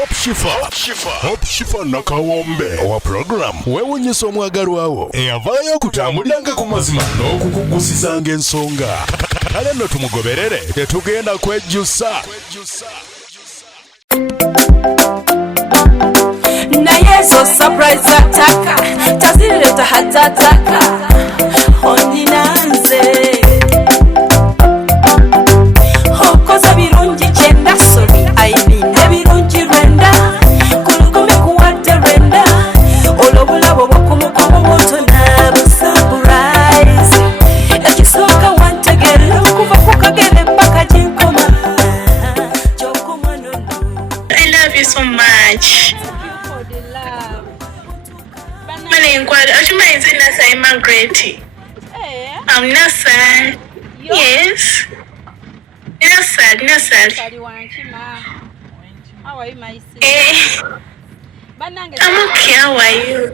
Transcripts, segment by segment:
Hope Shifa nakawombe owa program wewunyisa omwagalwawo eyavaayo okutambuliranga ku mazima n'okukugusizanga ensonga. Kale nno tumugoberere tetugenda kwejjusa. Naye zo surprise ataka tazileta hatataka ondinanze hokoza birungi kyenda sobi ayibinde birungi rwenda kulugome kuwadde rwenda olobulabo bwokumukomo bwotona busurprise ekisooka wantegera kuva kukagere paka jinkoma jokomanono. I love you so much. I'm Margaret. I'm Nasa. Yes. Nasa. How are you, my sister? I'm okay. How are you?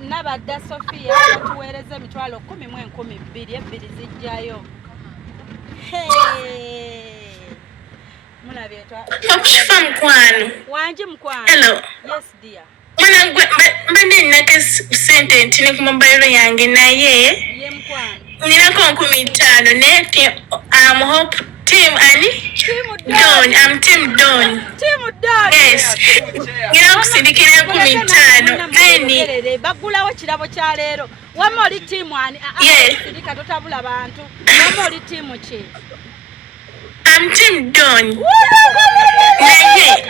Nabadda Sophia batuweereza emitwalo 10,012 ebbiri zijjayo. Mulabye Okushifa mukwano. Wanji mukwano. Hello. Yes dear. Mbadde nnaka sente ntini ku mobile yange naye Ye mukwano. Ninako 15 naye Hope team ani? Don. I'm team Don. Team Don. Yes. Nina kusindikira 15 then bagulawo kirabo kya leero. Wamma oli team ani? Yeah. Sindika totabula bantu. Wamma oli team ki? I'm team Don. Naye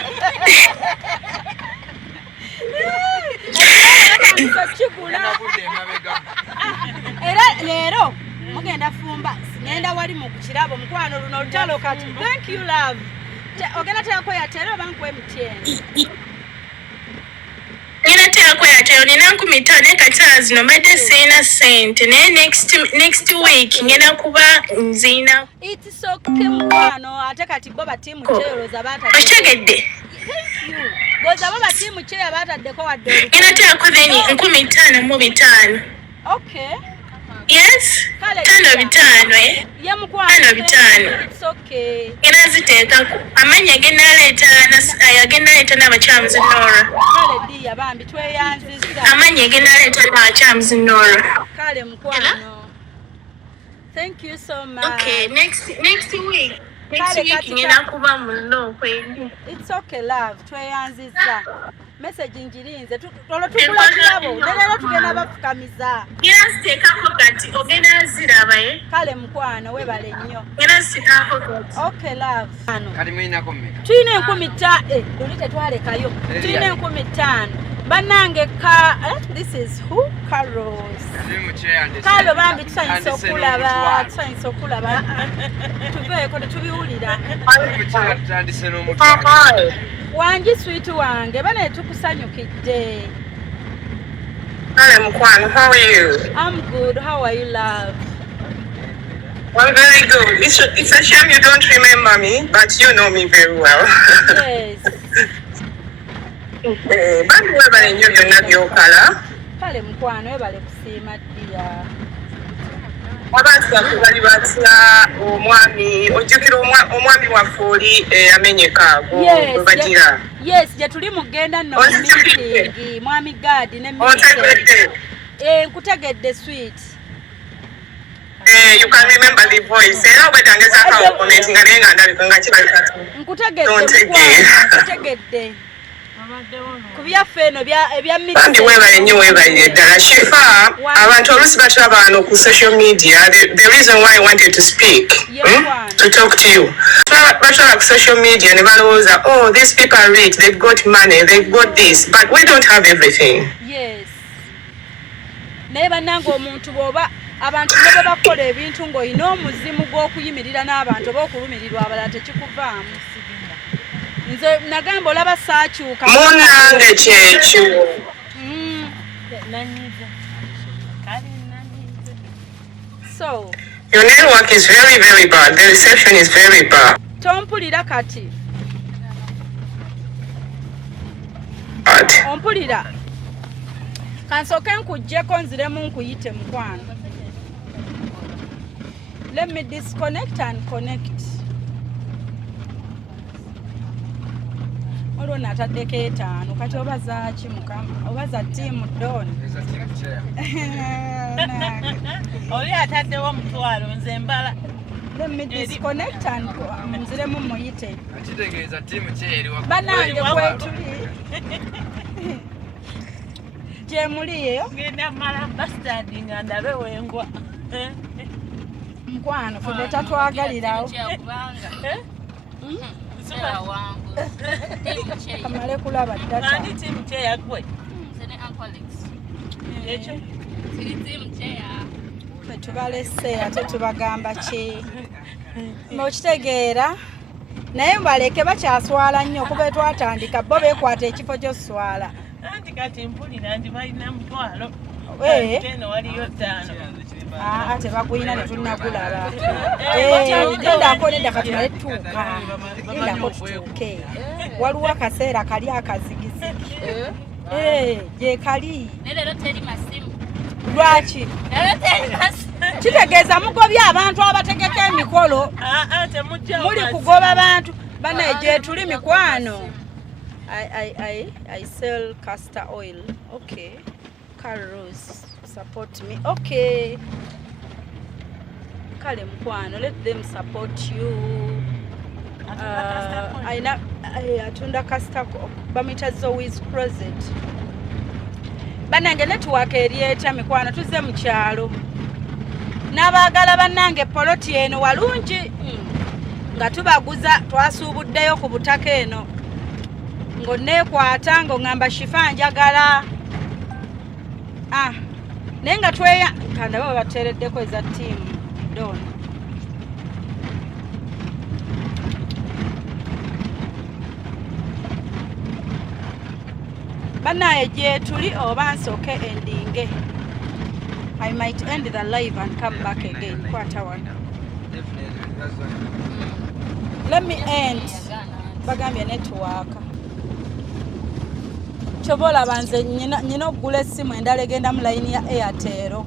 era leero mugenda fumba ngenda wali mu kirabo mukwano luno olutalo kati. Thank you love. Ogenda teako yatero bankwe MTN. Nina teako yatero nina 15 kati zino mbadde sina sente naye next week ngenda kuba nzina. It's okay mukwano ate kati bo batimu kyoloza batadde. Okitegedde? Goza bo batimu kye bataddeko wadde. Nina teako then 15. Okay. Yes? Tano bitano Ye mukwano. Tano bitano. It's okay. Ngenda ziteekako amanya agenda leeta n'abakyamuzi Nora. Kale dia bambi tweyanziza. Amanya agenda leeta n'abakyamuzi Nora. Kale mukwano. Thank you so much. Okay, next week. Next week ngenda kuba mu Lokwe. It's okay love. Tweyanziza. Message njirinze. Tolo tukula kirabo. Lero tugenda bafukamiza. Ngenda ziteekako kati ogenda ziraba Kale mukwano webale nnyo. Ngenda ziteekako kati. Okay love. Kali mwina komme. Tuyina 15 dolite twalekayo. Tuyina 15. Banange this is who? Carlos. Kalo bambi tusanyisa okulaba. Tuveeko tetubiwulira. Wanji sweet wange bane tukusanyukidde. Hello, Mkwan. How are you? I'm good. How are you, love? I'm very good. It's a shame you don't remember me, but you know me very well. Yes. Bantu webale nnyo byonna by'okola. Kale mukwano webale kusiima ddiya. Abantu bali batya omwami ojjukira omwami waffe oli amenyeka gwe bagira. Yes, gye tuli mugenda nno mu meeting mwami Gadi ne meeting. Nkutegedde sweet. You can remember the voice. Era bwetangezako comment nga naye nga ndabika nga kibalika. Nkutegedde. Kubyaffe eno ebya meeting. Bandi webale nnyo webale ddala. Shifa, abantu olusi batulaba wano ku social media. The reason why I wanted to speak, to talk to you. Batulaba ku social media ne balowooza, oh, these people are rich, they've got money, they've got this, but we don't have everything. Yes. Naye bannange omuntu bw'oba abantu ne bakola ebintu ng'olina omuzimu gw'okuyimirira n'abantu oba okulumirirwa abalala tekikuvaamu. Nze nagamba olaba saakyuka. Munnange kyekyo. So. Your network is very, very bad. The reception is very bad. Tompulira kati. Ompulira. Kansooke nkuggyeko nziremu nkuyite mukwano. Let me disconnect and connect. waliwo nataddeko 5 kati obaza ki mukama obaza tiimu Don oli ataddewo omutwalo nze mbala let me disconnect and nziremu muyite kitegeeza tiimu kyeri banange kwetuli gye muliyo ngenda mala bastard nga ndabe wengwa mukwano fudde tatwagalirawo kamale kulaba ddata ani tiimu kyeyagwe ekyo tetubalese ate tubagamba ki okitegeera naye baleke bakyaswala nnyo okuba twatandika bo beekwata ekifo ky'oswala anti kati mpulira nti balina mutwalo eno waliyo 5 tebagulina netunagulaba endako nedda katumale tutuuka endako tutuuke waliwo akaseera kali akazigizigi gyekali lwaki kitegeeza mugobya abantu abategeka emikolo muli kugoba bantu banaye gyetuli mikwano I sell castor oil. Okay. Carlos, support me. Okay. Kale mkwano, let them support you. Atunda castor bamita Zoe's closet. Banange network erieta mikwano tuze mu kyalo. Nabagala banange poloti eno walungi. Nga tubaguza twasuubuddeyo ku butaka eno. Ngonekwata ng'ongamba Shifa njagala naye nga tweya kanda baba bateereddeko eza ttiimu Don banaye gye tuli oba nsooke endinge I might end the live and come back again. Kwata one. Let me end bagambye network chobola banze nyina okugula essimu endala egenda mu layini ya Airtel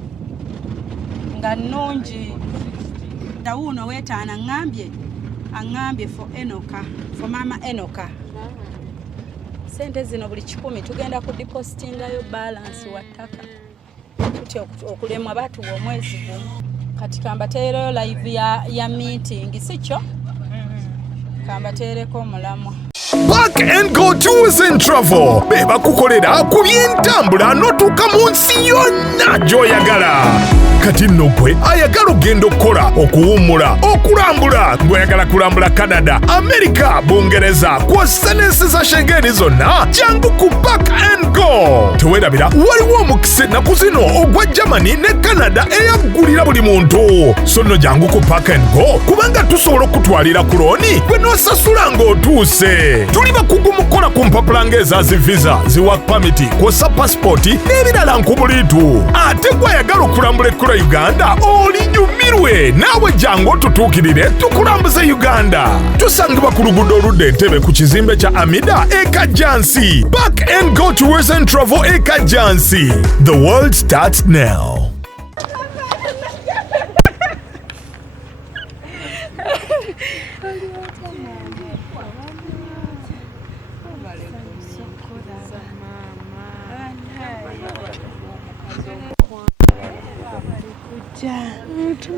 nga nnungi dawuno wetaana ngambye for Enoka for mama Enoka sente zino buli 10 tugenda ku depositingayo balance wattaka tutya okulemwa batu omwezi gumu kati kambateereyo live ya meeting sikyo kambateereko omulamwa Park and Go Tours and Travel beba kukolera ku by'entambula n'otuuka mu nsi yonna gy'oyagala kati nno gwe ayagala ogenda okukola okuwummula okulambula ng'oyagala kulambula Canada, America, Bungereza kw'ossa n'ensi za Schengen zonna jangu ku Park and Go. Teweerabira waliwo omukisa ennaku zino ogwa Germany ne Canada eyaggulira buli muntu so nno jangu ku Park and Go kubanga tusobola okutwalira ku looni gwe n'osasula ng'otuuse. Tuli bakugu mu kukola ku mpapula ng'eza zi visa zi work permit kw'ossa passport n'ebirala nkubuliitu ate gw'ayagala okulambula Uganda olinyumirwe naawe jangu otutuukirire tukulambuze Uganda. Tusangibwa ku luguudo oludda Entebbe ku kizimbe kya Amida Kajjansi. Park and Go Tours and Travel Kajjansi. The world starts now.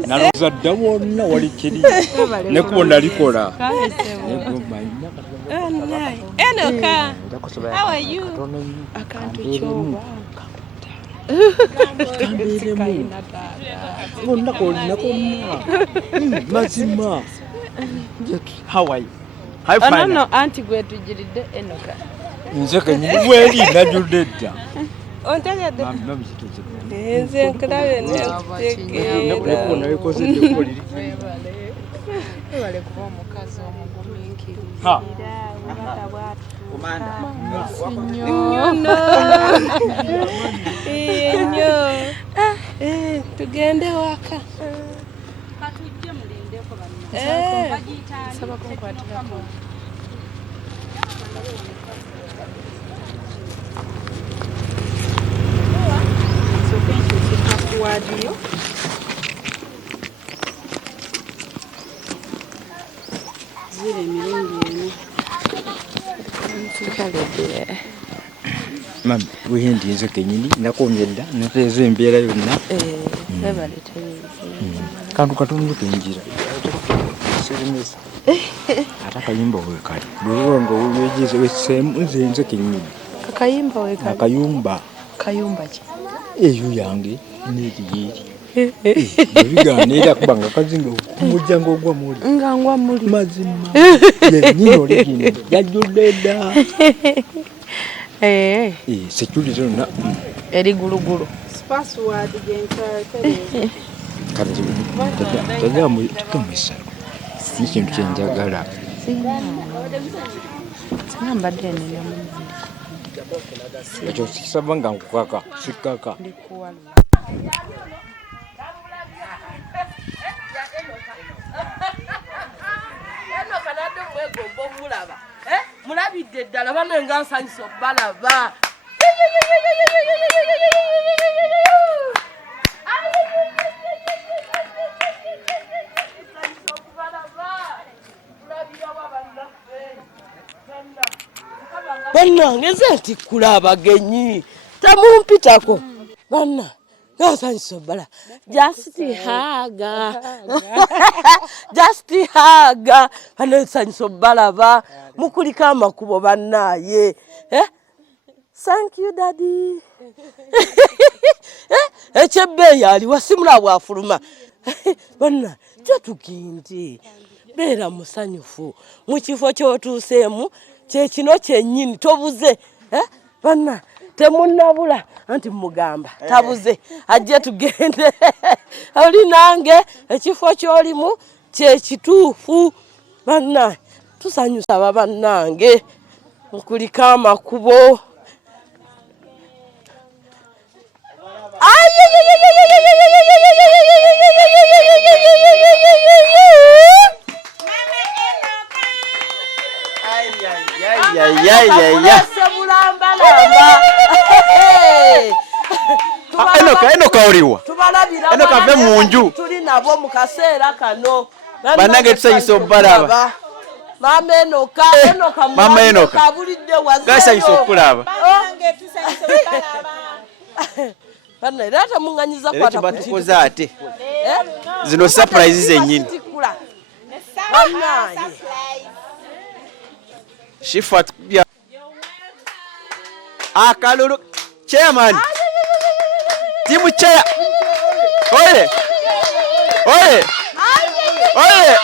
Nalozadde wonna wali kiri nekubona likola Enoka, how are you? mazima. How are you? No, auntie gwe tujiridde Enoka. Nze kenyini bweri najjudde dda. Ontegedde? Nze nkulabe nekubona bikoze nekubona liri. Wale kuba omukazi omugumiikiriza. Nnyo. Tugende waka. Katujje mulindeko banna. Saba kunkwatirako. Wadiyo zile mirundi eno Mami, wehendi nze kenyini nakomye dda nateeza embeera yonna. Kantu katundu kenjira seremesa ate akayimba weekali bwewa nga wewejeeze weseemu nze kenyini Akayimba weekali akayumba ki eyo yange neeriyeeri ebigaana kuba nga kazinga kumujja ng'ogwa muli nga ngwa muli mazima yenyini oligino yajjudde dda security yonna eri gulugulu password genkatereza tajamu tukamisa nikintu kyenjagala mbadde enenyamu ekyo kisaba nga nkukaka sikaka mulabidde ddala bano nga nsanyusa obbalaba bannange nze ntikkula abagenyi temumpitako banna nga nsanyusa obbala just haga bano nsanyusa obbalaba mukuliko amakubo bannaaye thank you daddy ekyebbeeyi aliwa simula bwafuluma banna tetugende beera musanyufu mu kifo ky'otuuseemu kyekino kyennyini tobuze banna temunnabula anti mugamba tabuze ajje tugende oli nange ekifo ky'olimu kyekituufu banna tusanyusa aba bannange nkuliko amakubo Enoka oliwa enoka ve munju tuli nabo mu kaseera kano bannange tusanyusa obbalaba mama enoka mama enoka abulidde wazeeyo gasanyusa okulaba banna era temuŋŋanyiza kwata batukoze ate zino surprise zennyini shifa bya akalulu chairman timu chair oye oye oye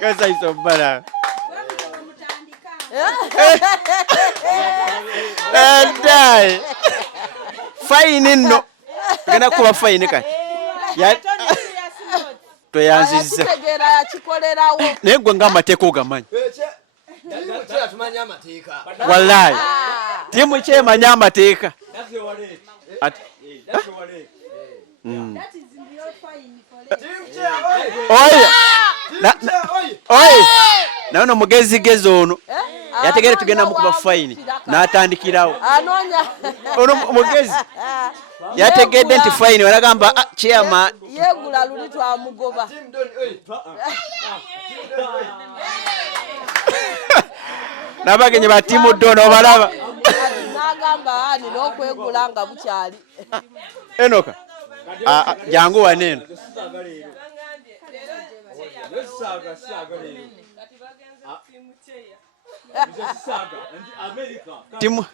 kasa isobala dai fine no gana kuba fine kati toyanziza negwe ng'amateeka ogamanyi wallahi timu kyemanya amateeka oye naye no mugezigezi ono yategere tugenda mukuba fine n'atandikirawo ono mugezi yategedde nti fine walagamba chairman yegula luli twamugoba nabagenyi ba timu dono obalaba nagamba ani n'okwegula nga bukyali enoka jangu waneno timu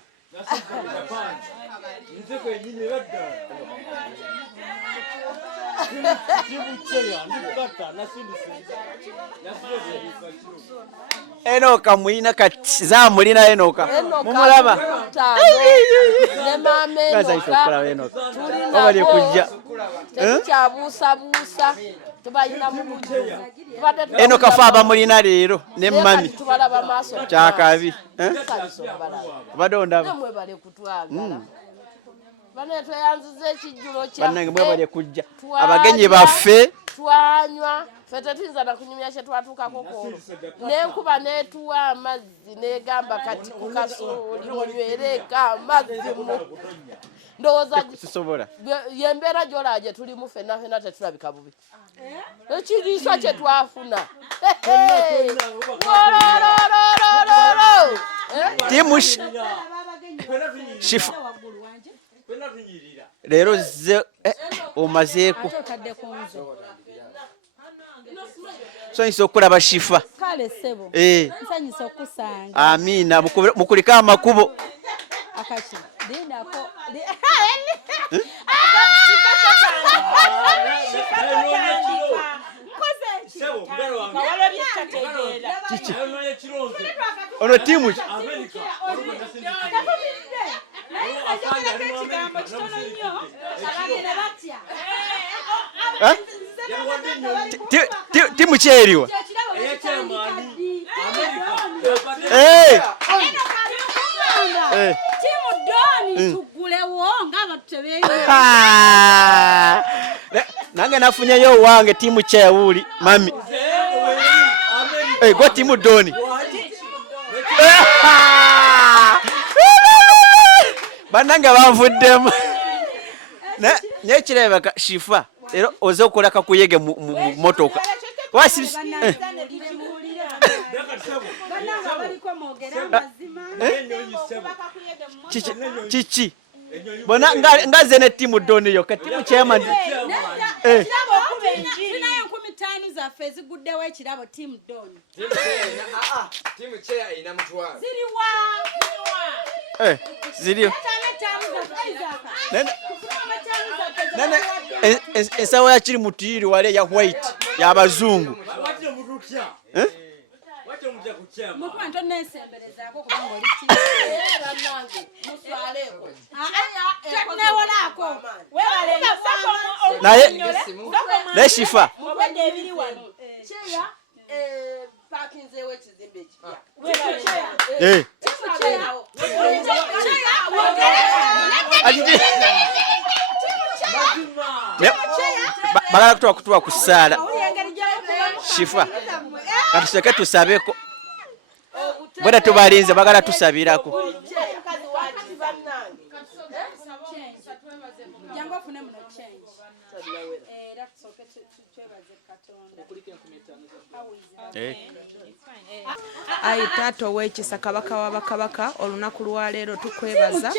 enoka mwina kati zamulina enoka mumulaba obali kujja tekyabuusabuusa tubalina mu bujjuvu enoka fa abamulina leero ne mami tubalaba maaso kyakabi badonda mwebale kutwagala bane tweyanziza ekijjulo kya bannange mwebale kujja abagenyi baffe twanywa fete tinza na kunyumya kye twatuukako koolo n'enkuba n'etuwa amazzi n'egamba kati ku kasooli munywereka amazzi mu ndowooza yembeera gy'olaaje tulimu ffenna tetulabika bubi ekiriisa kye twafuna timu shifa leero ze omazeeko nsanyisa okulaba shifa kale sebo nsanyisa okusanga amiina mukulika amakubo akaki dindako ono timu timu kyeriwa nange nafunyeyo wange timu kyewuli mami gwe timu doni banange banvuddemu nekirebeka shifa era oze okulaka kuyege mu motoka kiki bona ngaze ne timu doni yo katimu chairman tani zaffe ziguddewo ekirabo timu doni timu chair ina mutwalo ziriyo nene ensawo yakiri mutiri wale ya white y'abazungu naye shifa bagala kutuwa kutuwa kusaala shifa katuseke tusabeko bwena tubalinze bagala tusabirako Ayi taata ow'ekisa kabaka w'abakabaka olunaku lwa leero tukwebaza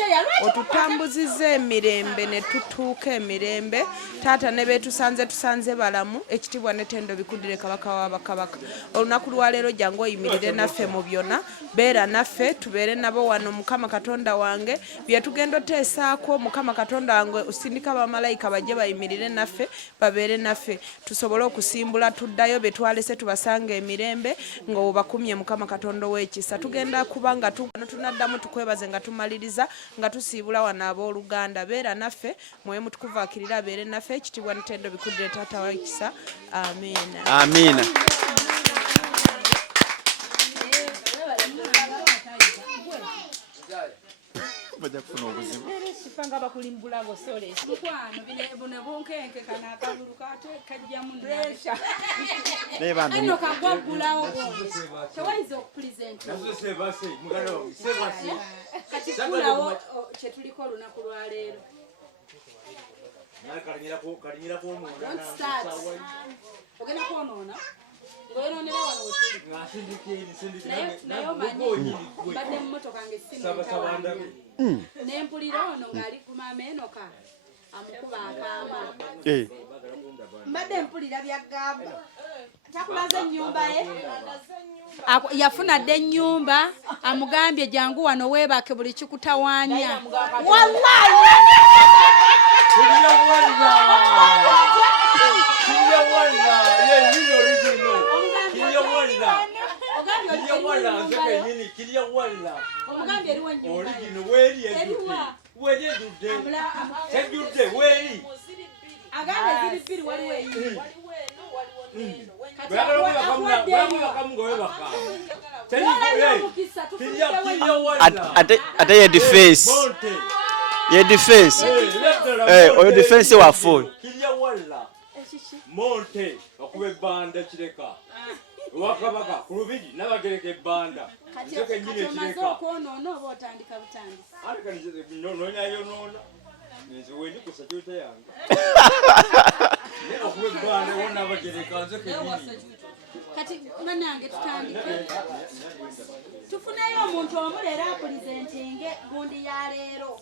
otutambuzizza emirembe ne tutuuka emirembe taata ne beetusanze balamu ekitibwa n'ettendo bikuddire kabaka w'abakabaka olunaku lwa leero jangu oyimirire naffe mu byonna beera naffe tubeere nabo wano mukama katonda wange bye tugenda oteesaako mukama katonda wange osindika bamalayika bajje bayimirire naffe babeere naffe tusobole okusimbula tuddayo be twalese tubasanga emirembe ng'obakumye mukama katonda w'ekisa tugenda kuba nga tunaddamu tukwebaze nga tumaliriza nga tusiibula wano abooluganda beera naffe mwoyo mutukuvu akirira abeere naffe ekitibwa n'ettendo bikuddire taata w'ekisa amiina amiina bajja kufuna obuzibu sifanga bakulimbula bosole mukwano bino bunkenke kana akalulu kate kajja mu ndesha eno kagwagulawo bonde tewaiza okupresent kati kulawo kyetuliko olunaku lwa leero ogenda kwonoona ngoyonoonera wano wetuli naye omanyi mbadde mu motoka ng'essimentawannya nempulira ono ng'ali ku maama enoka amukuba akaama mbadde mpulira byagamba takulaze ennyumba ye yafuna dde ennyumba amugambye jangu wano weebake buli kikutawaanya wallahi ate ye defense oyo defense waffe Monte okube banda kireka. Wakabaka kulubiji nabagereke banda. Nzoke nyine kireka. Kono botandika butandi. Alika nonya yonona. Nzo wendi kusajute yange. Okube banda wona bagereka nzoke nyine. Kati manange tutandike. Tufuneyo omuntu omulera presenting gundi ya leero.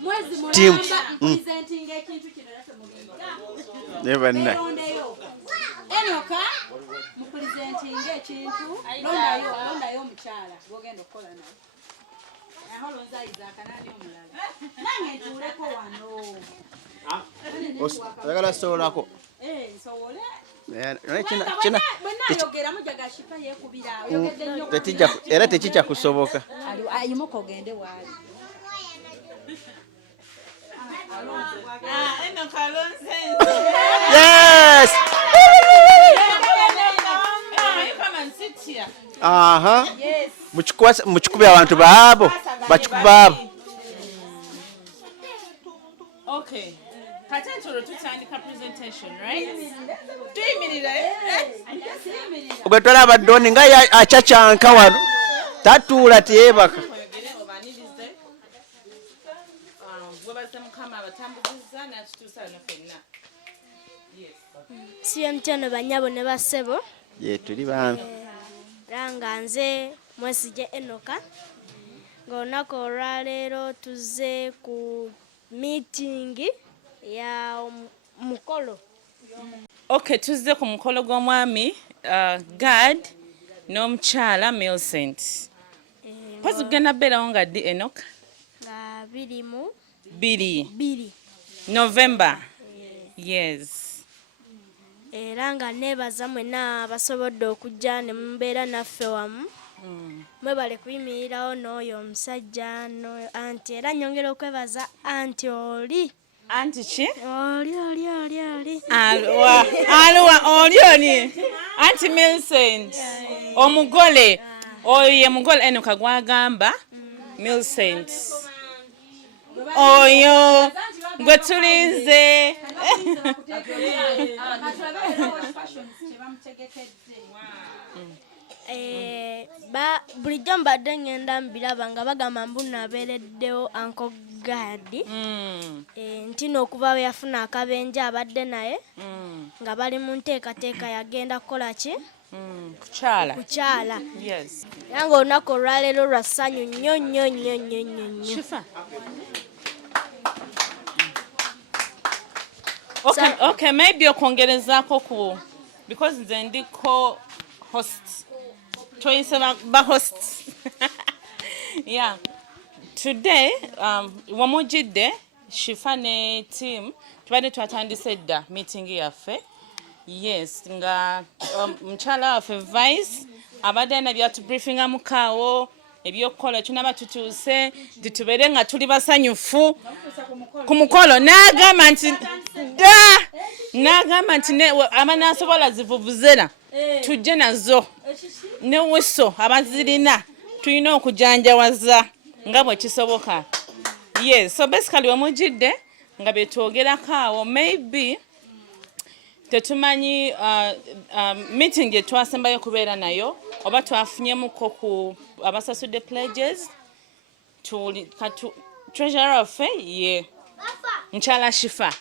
Mwezi mulamba presenting ekintu kirasa mulinga. Never know. Enoka mu presenting ekintu londayo omukyala gogenda okukola naye. Aho lonza Isaac nali omulala. Nange ntuleko wano. Oyagala soolako. Nsowole. Era tekijja kusoboka. Ayimuka ogende waali. Yes! Aha. Muchukube abantu baabo. Bachikubaabo. Okay. Katentolo tutandika presentation, right? Tuyimirira. Bwe tolaba Doni nga achachanka wano. Tatuula tiyebaka. CMTN banyabo ne basebo. Ye tuli bana. Ranga nze Mwesije Enoka. Ng'olunaku olwaleero tuze ku meeting ya mukolo. Okay, tuze ku mukolo gw'omwami Gad n'omukyala Millicent. Pozi kugenda beerawo nga ddi Enoka? Nga biri mu Biri. November. Yes. Era nga neebaza mwenna basobodde okujja ne mubeera naffe wamu. Mwebale kuyimirirawo n'oyo omusajja anti era nyongera okwebaza anti oli. Anti ki? Oli. Oli. Anti Millicent. Omugole. Oyo ye mugole Enoka gwagamba Millicent. Oyo gwe tulinze. Bulijjo mbadde ngenda mbiraba nga bagamba mbu nabeereddewo Uncle Gadi nti n'okuba we yafuna akabenje abadde naye nga bali mu nteekateeka yagenda kukola ki? Kukyala. Yes. Era ng'olunaku olwaleero lwa ssanyu nnyo. Shifa. Okay, maybe okwongerezaako ku because nze ndiko host. Twoyise ba host. Yeah. Today, wamujidde Shifa ne team tubadde twatandise dda meeting yaffe. Yes, nga mukyala waffe Vice abadde na byatu briefinga mukaawo ebyokukola tunaba tutuuse tubeere nga tuli basanyufu ku mukolo n'agamba nti abanasobola zivuvuzera tujje nazo ne wiso abazirina tulina okujanjawaza nga bwe kisoboka. Yes, so basically wamujidde nga betwogerako awo maybe tetumanyi meeting gye twasembayo kubeera nayo oba twafunyemuko ku abasasudde pledges treasurer waffe ye mukyala Shifa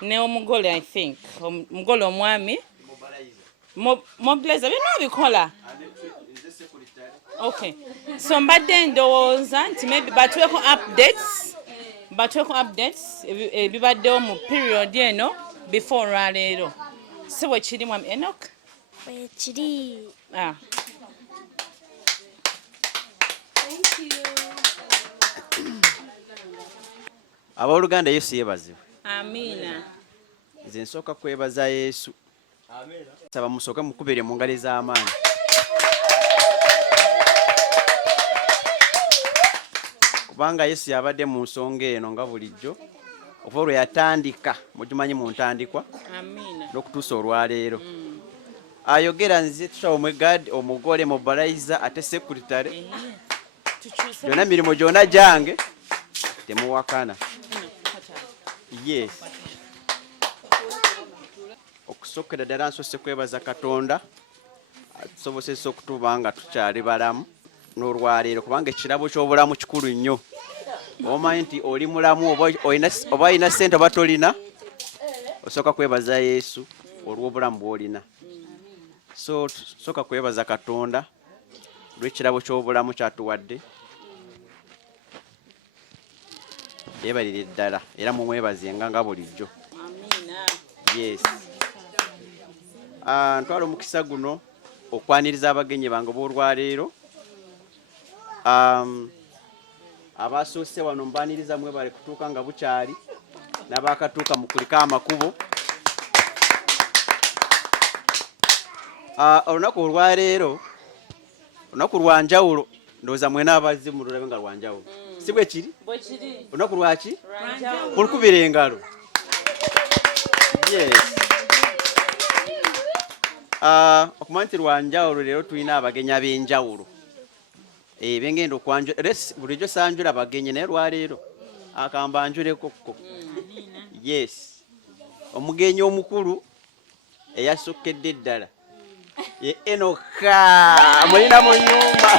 ne omugole I think omugole omwami mobilize byonna bikola. Okay, so mbadde ndowooza nti maybe batuweko updates ebibaddewo mu period eno before olwaleero. Si bwe kiri mwami Enoch? Kiri. Abooluganda Yesu yeebazibwe. Amiina. Nze nsooka kwebaza Yesu. Amiina. Saba musooke mukubire mu ngalo ez'amaanyi. Kubanga Yesu yabadde mu nsonga eno nga bulijjo okuva olwe yatandika mukimanyi mu ntandikwa n'okutuusa olwaleero. Ayogera nze tushawo Gad omugole mobilizer ate sekuritale byonna mirimu gyonna gyange temuwakana. Yes. okusokera ddala nsose kwebaza Katonda atusobosesa okutuba nga tukyali balamu n'olwaleero kubanga ekirabo ky'obulamu kikulu nnyo. Omanyi nti oli mulamu oba olina ssente oba tolina, osooka kwebaza Yesu olw'obulamu bw'olina. So sooka kwebaza Katonda lw'ekirabo ky'obulamu kyatuwadde. Yeebalire ddala era mumwebazenga nga bulijjo. Yes. Ntwala omukisa guno okwaniriza abagenyi bange b'olwaleero. Abasoose wano mbaniriza mwebale kutuuka nga bukyali n'abaakatuuka mu kulika amakubo. Olunaku olwaleero olunaku lwa njawulo, ndowooza mwena abazze mu lulabe nga lwa njawulo. Si bwe kiri? Olunaku lwaki? Mulukubira engalo. Yes. Okumanya nti lwa njawulo leero tulina abagenyi ab'enjawulo. Bengenda okwanjula bulijjo sanjula abagenyi naye lwaleero akamba njulekokko. Yes. Omugenyi omukulu eyasokkedde ddala ye Enoka mulina mu nnyumba.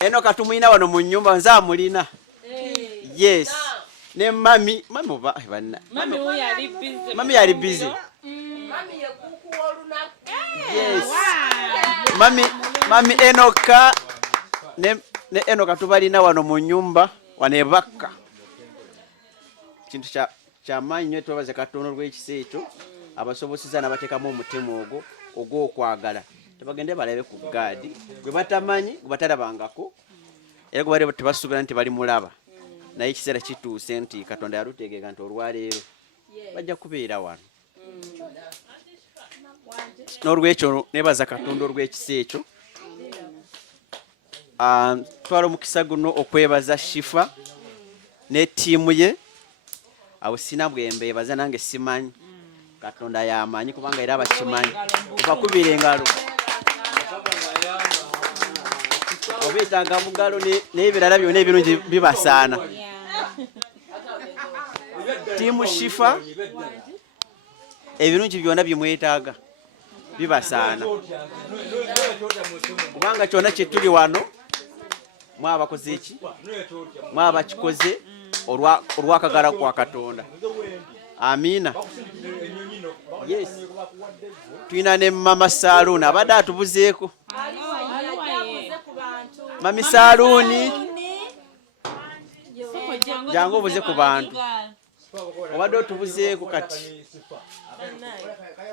Enoka tumulina wano mu nnyumba, nze amulina. Yes. Ne mami oba banna. Mami yali busy. Yes. Mami Enoka ne Enoka tubalina wano mu nnyumba wano ebakka. Kintu kyamaanyi nnyo twebaze Katonda olw'ekisa ekyo abasoboseza n'abateekamu omutima ogw'okwagala. Tebagende balabe ku gaadi gwe batamanyi gwe batalabangako era gwe bali tebasuubira nti bali mulaba, naye ekiseera kituuse nti Katonda yalutegeeza nti olwaleero bajja kubeera wano. N'olwekyo neebaza Katonda olw'ekisa ekyo. Twala omukisa guno okwebaza Shifa ne ttiimu ye. Awo sina bwembe ebaza nange simanyi. Katonda y'amanyi kubanga era bakimanyi. Bakubira engalo. Obetaaga bugalo n'ebirala byonna ebirungi bibasaana. Ttiimu Shifa ebirungi byonna bye mwetaaga bibasaana. Kubanga kyonna kye tuli wano mwabakoze ki? Mwabakikoze olw'akagala kwa Katonda. Amiina. Yes. Tulina ne Mama Saloon abadde atubuzeeko. Mami Saloon jangu obuze ku bantu. Obadde otubuzeeko kati.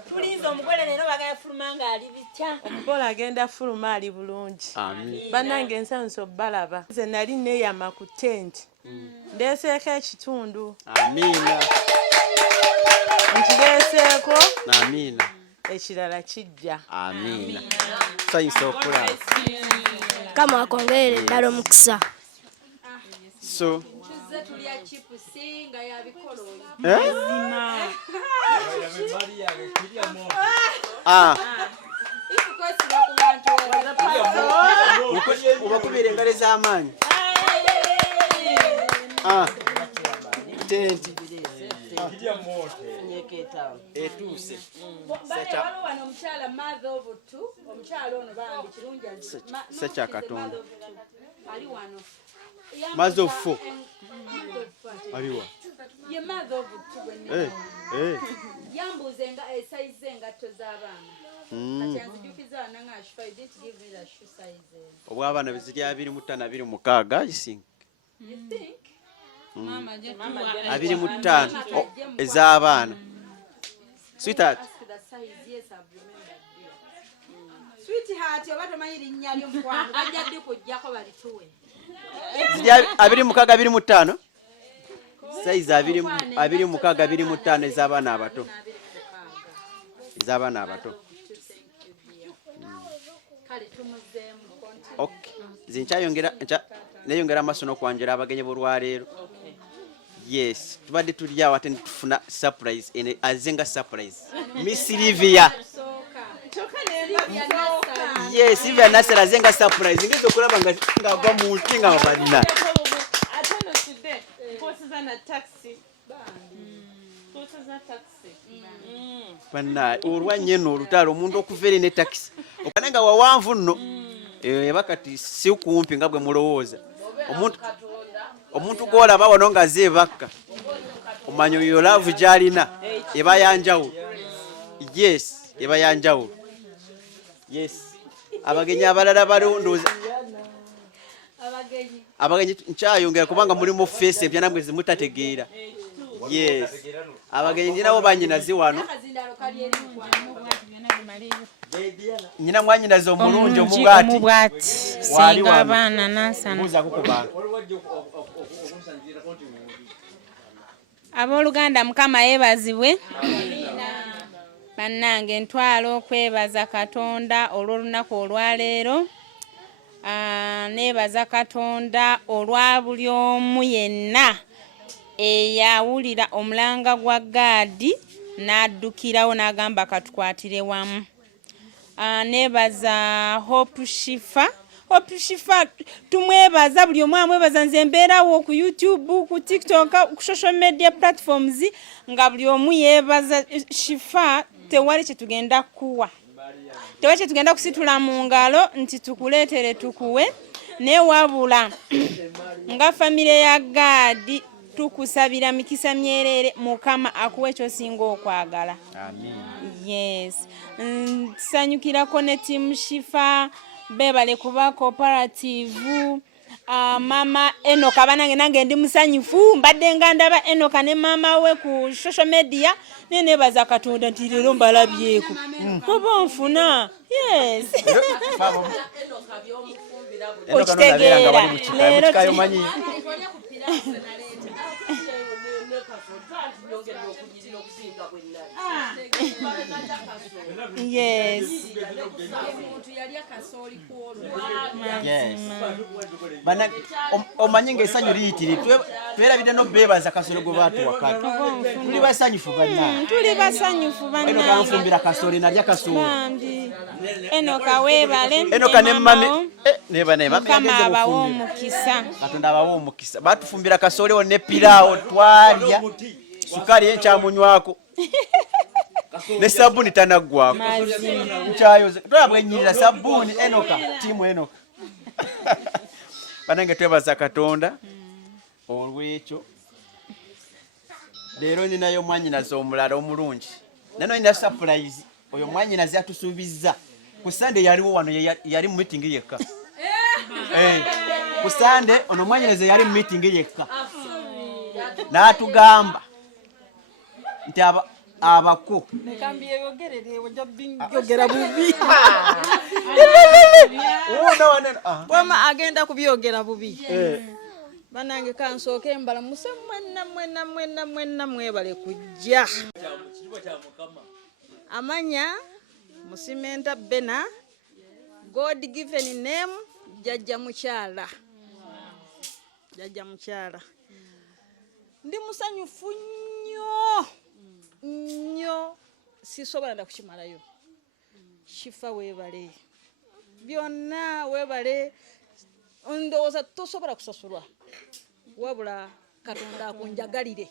Tulinze omugole leero bagenda fuluma nga ali bitya. Omugole agenda fuluma ali bulungi. Amiina. Bannange ensanyusa obbalaba. Nze nali neeyama ku tenti. Ndeeseeko ekitundu. Amiina. Nkireeseeko. Amiina. Ekirala kijja. Amiina. Nsanyusa okulaba. Kama akongere ddala omukisa. So tulya chipusi nga yabikolo. Obakubira engalo ez'amaanyi. Tenti. Etuuse. Wano omukyala mother of two. Omukyala ono bambi kirungi Sekya Katonda. ali wano. Mother of four. Aliwa. Ye mother of two. Yambuze nga size engatto z'abaana. Kati anzijukiza nanga Shifa didn't give me the shoe size. Obw'abaana beziri 25 26 ising. You think? Mama 25 ez'abaana. Sweetheart. Sweetheart oba tomanyi linnya ly'omukwano bajja ddi kujjako balituwe. Ziri 26 25. Size 26 25 ez'abaana abato. Ez'abaana abato. Kale tumuzeemu. Okay. Neyongera amaso n'okwanjula abagenyi b'olwaleero. Yes. Tubadde tuli awo ate tufuna surprise azenga surprise. Miss Livia. Yes, Livia Nasser azenga surprise. Ngeze okulaba nga agwa mu nti nga banna. Atano today. Posizana taxi. Banna olwanye no olutalo omuntu okuvere ne taxi okananga wawanvu nno bakati si kumpi nga bwe mulowooza omuntu gwolaba wano nga zeebakka omanyi oyo laavu gy'alina eba yanjawulo. Yes, eba yanjawulo. Yes, abagenyi abalala balondooza abagenyi nkyayongera kubanga mulimu face ebyanamwe zimutategeera. Yes, abagenyi nabo banyinazi wano nyina mwanyinazi omulungi omubwati singa abaana nansana abooluganda mukama yeebazibwe bannange ntwala okwebaza Katonda olw'olunaku olwaleero. Neebaza Katonda olwa buli omu yenna eyawulira omulanga gwa gaadi n'addukirawo n'agamba katukwatire wamu. Neebaza Hope Shifa tumwebaza buli omu amwebaza. Nze mbeerawo ku YouTube, ku TikTok, ku social media platforms nga buli omu yeebaza Shifa. Tewali kye tugenda kuwa, tewali kye tugenda kusitula mu ngalo nti tukuleetere tukuwe, naye wabula nga famire ya gaadi tukusabira mikisa myereere Mukama akuwe ky'osinga okwagala. Amen. Yes. Nsanyukirako ne Team Shifa beebale kuba cooperative. Mama Enoka banange nange ndi musanyufu mbadde nga ndaba Enoka ne mama we ku social media nenebaza Katonda nti leero mbalabyeko oba nfuna. Yes. Okitegeera leero yes. Bana omanyi ng'essanyu liyitiri twerabidde n'obeebaza kasolo gwe baatuwakati. Tuli basanyufu banna. Tuli basanyufu banna. Enoka nfumbira kasole nalya kasole. Enoka weebale. Enoka ne mami neba Mukama abawo omukisa. Katonda abawo omukisa. Baatufumbira kasole ne piraawo twalya. Sukali enkyamunywako. Ne sabuni tanaggwako. Nkyayoze. Twabwenyirira sabuni Enoka, tiimu Enoka. Banange twebaza Katonda olw'ekyo. Leero ninayo mwanyinazi omulala omulungi. Nano nina surprise. Oyo mwanyinazi atusuubizza. Ku Sunday yaliwo wano yali mu meeting yekka. Ku Sunday ono mwanyinazi yali mu meeting yekka. N'atugamba nti abako byogera bubi wama agenda kubyogera bubi. Banange kansooke mbala muse mwenna mwebale kujja. Amanya Musimenta Bena, God given name Jajja Mukyala. Ndi musanyufu nnyo sisobola ndakukimalayo. Shifa weebale byonna weebale ndowooza tosobola kusasulwa wabula Katonda akunjagalire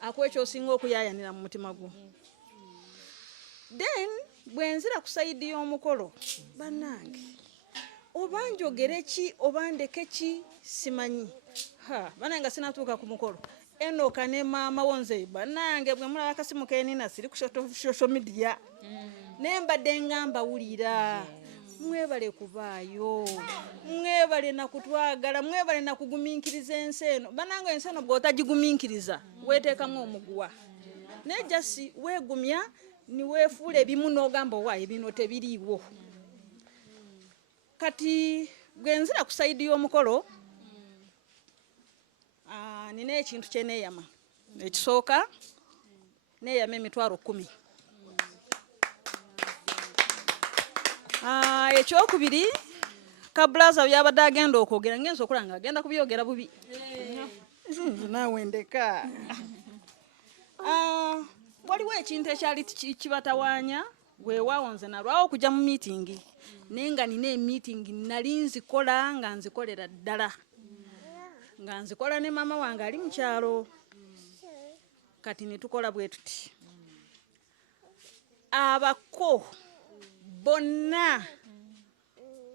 akuwa ekyosinga okuyaayanira mu mutima gwo. Then bwenzira ku sayidi y'omukolo bannange oba njogere ki oba ndeke ki simanyi. Bannange sinatuuka ku mukolo Enoka ne maama wonze bannange bwe mulaba akasimu kenina siri ku social media nembadde ngamba wulira mwebale kubaayo mwebale nakutwagala mwebale nakugumiikiriza ensi eno. Bannange ensi eno bw'otagigumiikiriza weeteekamu omuguwa nejasi weegumya niweefuula ebimu n'ogamba owaayo bino tebiriiwo. Kati bwenzira ku sayidi y'omukolo nina ekintu kye neeyama. Ekisooka neeyama emitwalo 10. Ekyokubiri kabulaza byabadde agenda okwogera ngenza okulanga agenda kubyogera bubi. Naawe ndeka. Waliwo ekintu ekyali kibatawaanya weewaawo nze nalwawo okujja mu meeting naye nga nina meeting nali nzikola nga nzikolera ddala nga nzikola ne maama wange ali mu kyalo. kati netukola bwe tuti abako bonna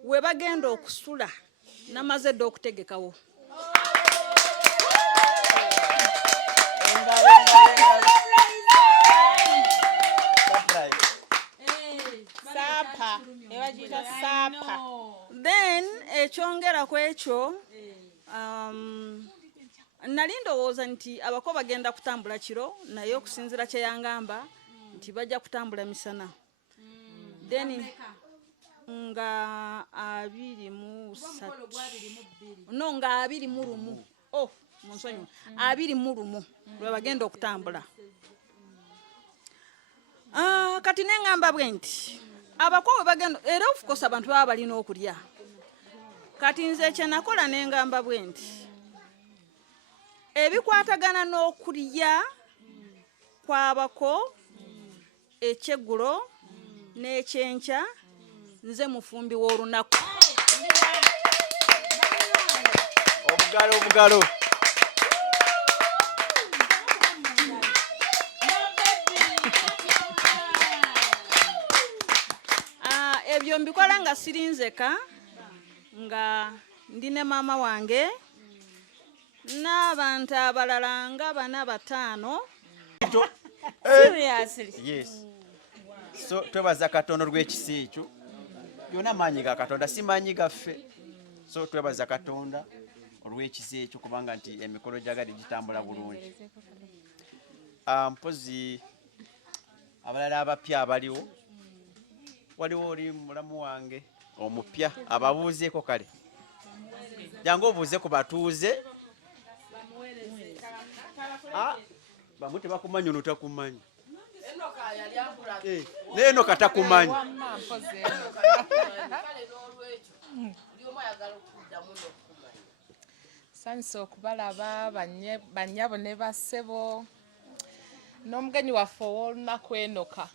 we bagenda okusula namaze dde okutegekawo then ekyongera ku ekyo nali ndowooza nti abako bagenda kutambula kiro naye okusinzira kye yangamba nti bajja kutambula misana then nga 23 no nga 21 oh munsonyi 21 lwe bagenda okutambula kati nengamba bwe nti abako we bagenda era of course abantu baba balina okulya kati nze kye nakola nengamba bwe nti ebikwatagana n'okulya kwabako ekyeggulo n'ekyenkya nze mufumbi w'olunaku obugalo ebyo mbikola nga sirinzeka nga ndi ne maama wange n'abantu abalala nga 4 5 seriously yes so twebaza Katonda olw'ekisa ekyo byonna maanyi ga Katonda si maanyi gaffe so twebaza Katonda olw'ekisa ekyo kubanga nti emikolo gyagadi gitambula bulungi mpozi abalala abapya abaliwo waliwo oli mulamu wange omupya ababuuzeeko kale jangu obuuze ku batuuze bamwe tebakumanyi ono takumanyi neeno katakumanyi sanyusa okubalaba bannyabo ne bassebo n'omugenyi waffe ow'olunaku Enoka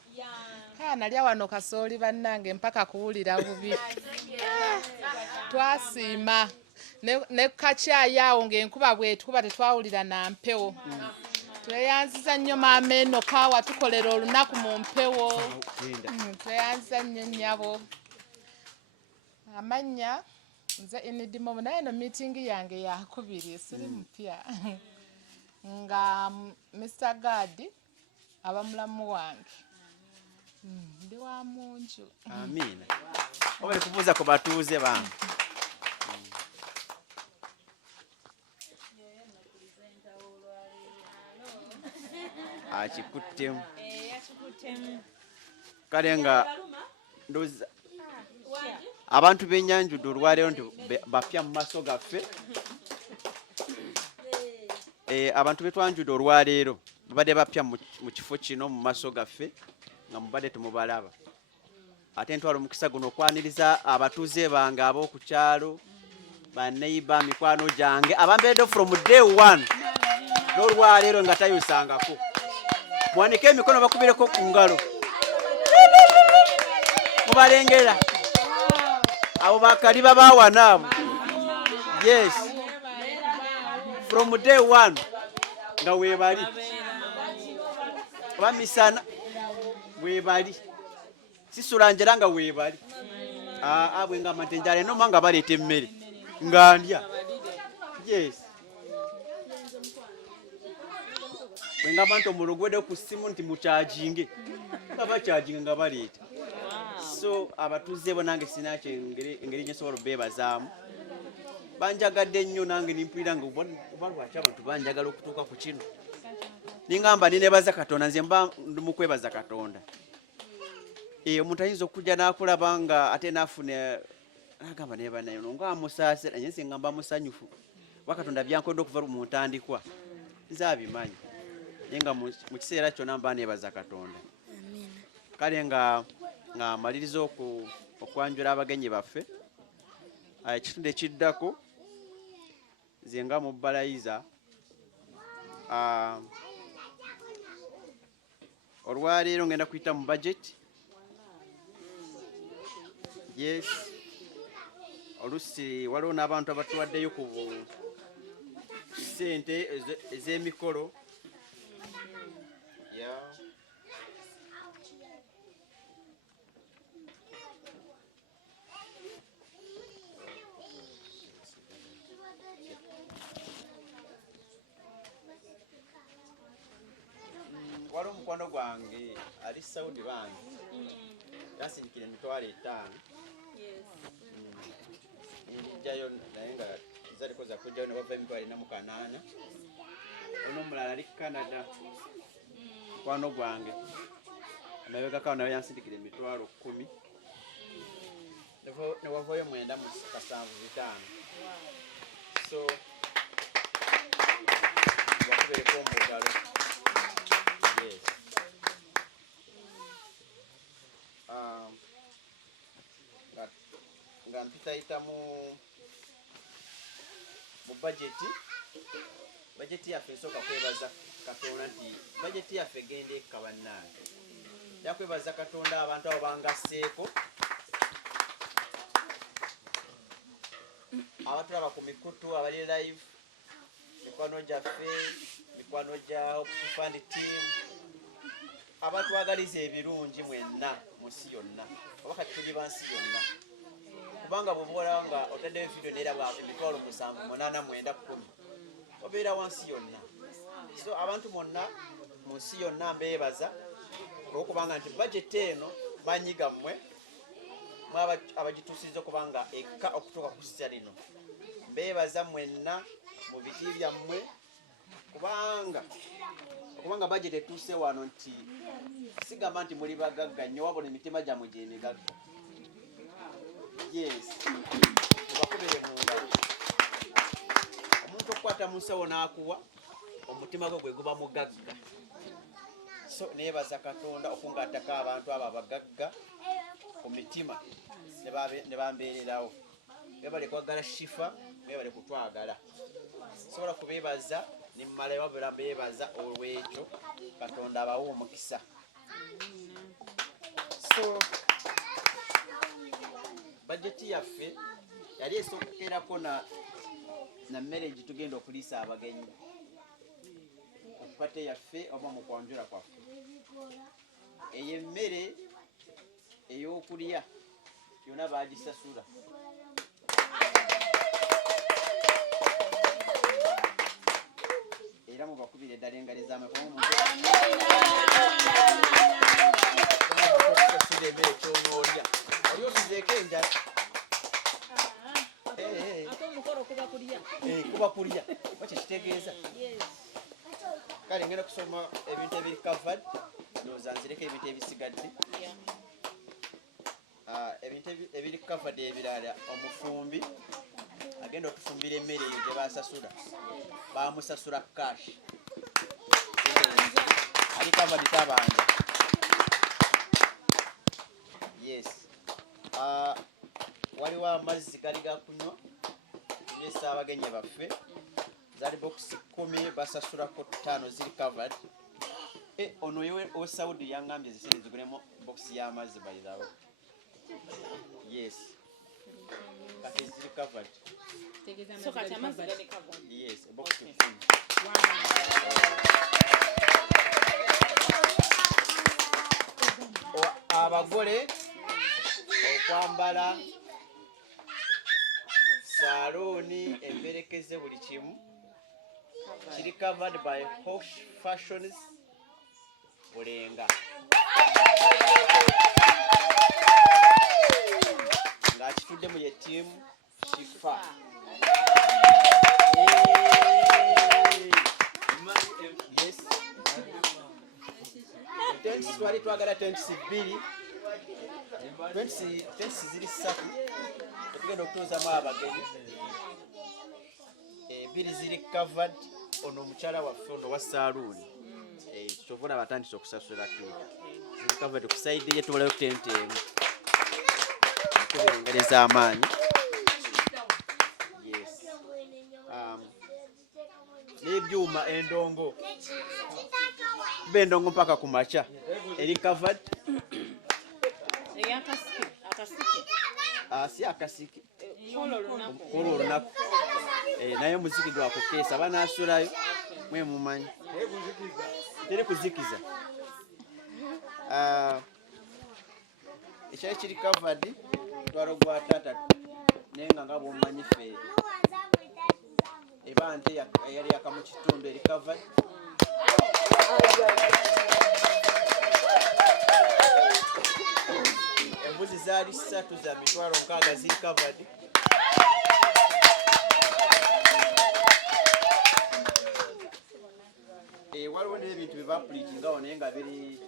nali awano kasooli bannange mpaka kuwulira bubi twasiima ne kacyayi awo ng'enkuba bwetukuba tetwawulira na mpewo tweyanziza nnyo maama Enoka watukolera olunaku mu mpewo tweyanziza nnyo nnyabo amannya nze Inidimo naye no miitingi yange yakubiri siri mupya nga Mr. Gadi abamulamu wange ndi wa munju amina obali kubuuza ku batuuze bange akikuttemu kale nga ndoza abantu b'Enyanjudde olwaleero nti bapya mu maaso gaffe abantu betwanjudde olwaleero babadde bapya mu kifo kino mu maaso gaffe nga mubadde tumubalaba ate ntwala omukisa guno okwaniriza abatuuze bange ab'oku kyalo baneiba mikwano gyange abamberedde from day 1 n'olwaleero nga tayusangako muwanike emikono bakubireko ku ngalo mubalengera abo bakaliba baawanaabo yes from day 1 nga weebali bamisana weebali sisulanjera nga weebali abwe nga matenjala enoma nga baleeta emmere nga ndya yes wenga bantu omulogwede ku simu nti mukyajinge nga bakyajinga nga baleeta so abatuuze bo nange sinakyo engeri nyesobola beebazaamu banjagadde nnyo nange nimpulira nga oba lwaki abantu banjagala okutuuka ku kino ningamba ninebaza Katonda nze mba ndi mu kwebaza Katonda omuntu ayinza okujja n'akulaba nga ate naafuna agamba naye banayo nga musaasira naye nze ngamba musanyufu oba Katonda byankodde okuva mu ntandikwa nze abimanyi naye nga mu kiseera kyonna mba neebaza Katonda kale nga maliriza okwanjula abagenyi baffe ekitundu ekiddako nze nga mubbalayiza olwaleero ngenda kuyita mu budget yes olusi waliwo n'abantu abatuwaddeyo ku ssente ez'emikolo Yeah. Wali omukwano gwange ali Saudi bangi yasindikira emitwalo 5 njayo naye nga zaliko zakujjayo ne bava emitwalo 48 ono omulala ali Canada mukwano gwange amabegakawo nayo yansindikira emitwalo 10 ne wavayo 9 mu 75 so wakubereko omugalo. Yes. Nga mpitaita mu budget yaffe nsooka kwebaza Katonda nti budget yaffe egenda ekka bannange. Yakwebaza Katonda abantu abo bangasseeko abatulaba ku mikutu abali live mikwano gyaffe mikwano gya Hope Fund team abatwagaliza ebirungi mwenna mu nsi yonna oba kati tuli bansi yonna kubanga bw'oba nga otaddeyo video n'eraba emitwalo 7, 8, 9, 10 obeera wansi yonna. So abantu bonna mu nsi yonna mbeebaza olw'okubanga nti budget eno manyiga mmwe abagituusiza okubanga ekka okutuuka ku ssisa lino. Mbeebaza mwenna mu biti byammwe kubanga budget etuuse wano nti sigamba nti muli bagagga nnyo wabona emitima gyammwe gy'emigagga. Yes, bakubere munda omuntu okukwata mu nsawo n'akuwa omutima gwe guba mugagga. So neebaza Katonda okungattako abantu abo abagagga ku mitima ne bambeererawo. Bebale kwagala Shifa, bebale kutwagala. Sobola kubeebaza nimmalayo wabula mbeebaza olw'ekyo Katonda abawe omukisa. So budget yaffe yali esookerako na mmere gitugenda okuliisa abagenyi okupate yaffe oba mu kwanjula kwaffe. Eyo emmere ey'okulya yonna baagisasula. Era mubakubira eddala engalo ez'amakono okusasula emmere ky'onoolya oli osizeeko enjala kuba kulya wakyo kitegeeza. Kale ngenda kusoma ebintu ebiri covered ndowooza nzireko ebintu ebisigadde. Ebintu ebiri covered ebirala omufumbi agenda okufumbira emmere eyo gye baasasula bamusasula cash ali covered tabanja. Yes. Waliwo amazzi gali gakunywa tulesa abagenyi baffe zali box 10 basasulako 5 ziri covered. Ono owe Saudi yangambye zisene zigulemu box y'amazzi bayirawo. Yes. Kati ziri covered. So kati amazzi gali covered. Yes, box 10. Abagole okwambala saloni emberekeze buli kimu kiri covered by Hosh Fashions Bulenga. Nga kitudde mu ye team Shifa. Yes. Tents twali twagala tents 2 tents ziri 3 tugenda okutuuzamu abagenyi. 2 ziri covered. Ono omukyala waffe ono wa saloon kyovula batandise okusasula ziri covered ku side ye tubalayo tent emu okuberengereza amaanyi. Yes. N'ebyuma endongo bendongo mpaka ku macha eri covered. Si akasiki kolo olunaku naye muziki gwakukeesa banaasulayo mwe mumanyi teri kuzikiza ekyali kiri covered twalo gwa tata nenga nga bwomanyi ffe eba nte yali yakamu kitundu eri covered embuzi zaali 3 za mitwalo 6 ziri covered waliwo n'ebintu bye bapuliikingawo naye nga biri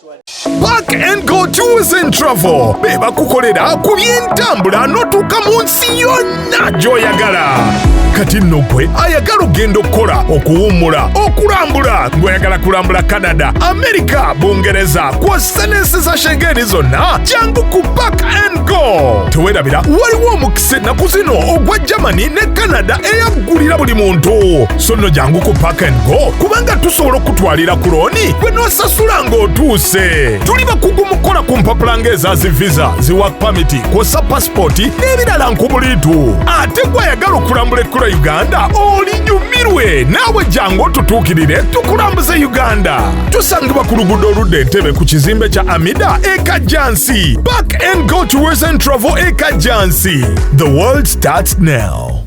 shwari. Park and Go Tours and Travel beba kukolera ku by'entambula n'otuuka mu nsi yonna gy'oyagala. Kati nno gwe ayagala ogenda okukola okuwummula okulambula ng'oyagala kulambula Canada, America, Bungereza kw'ossa n'ensi za Schengen zonna jangu ku Park and Go. Teweerabira waliwo omukisa ennaku zino ogwa Germany ne Canada eyaggulira buli muntu. So nno jangu ku Park and Go kubanga tusobola okutwalira ku looni gwe n'osasula ng'otuuse. Tuli bakugu mu kukola ku mpapula ng'eza zi visa, zi work permit, kw'ossa passport n'ebirala nkubuliitu. Ate gw'ayagala okulambula ekkula Uganda olinyumirwe naawe jangu otutuukirire tukulambuze Uganda. Tusangibwa ku luguudo oludda Entebbe ku kizimbe kya Amida e Kajjansi. Park and Go Tours and Travel e Kajjansi. The world starts now.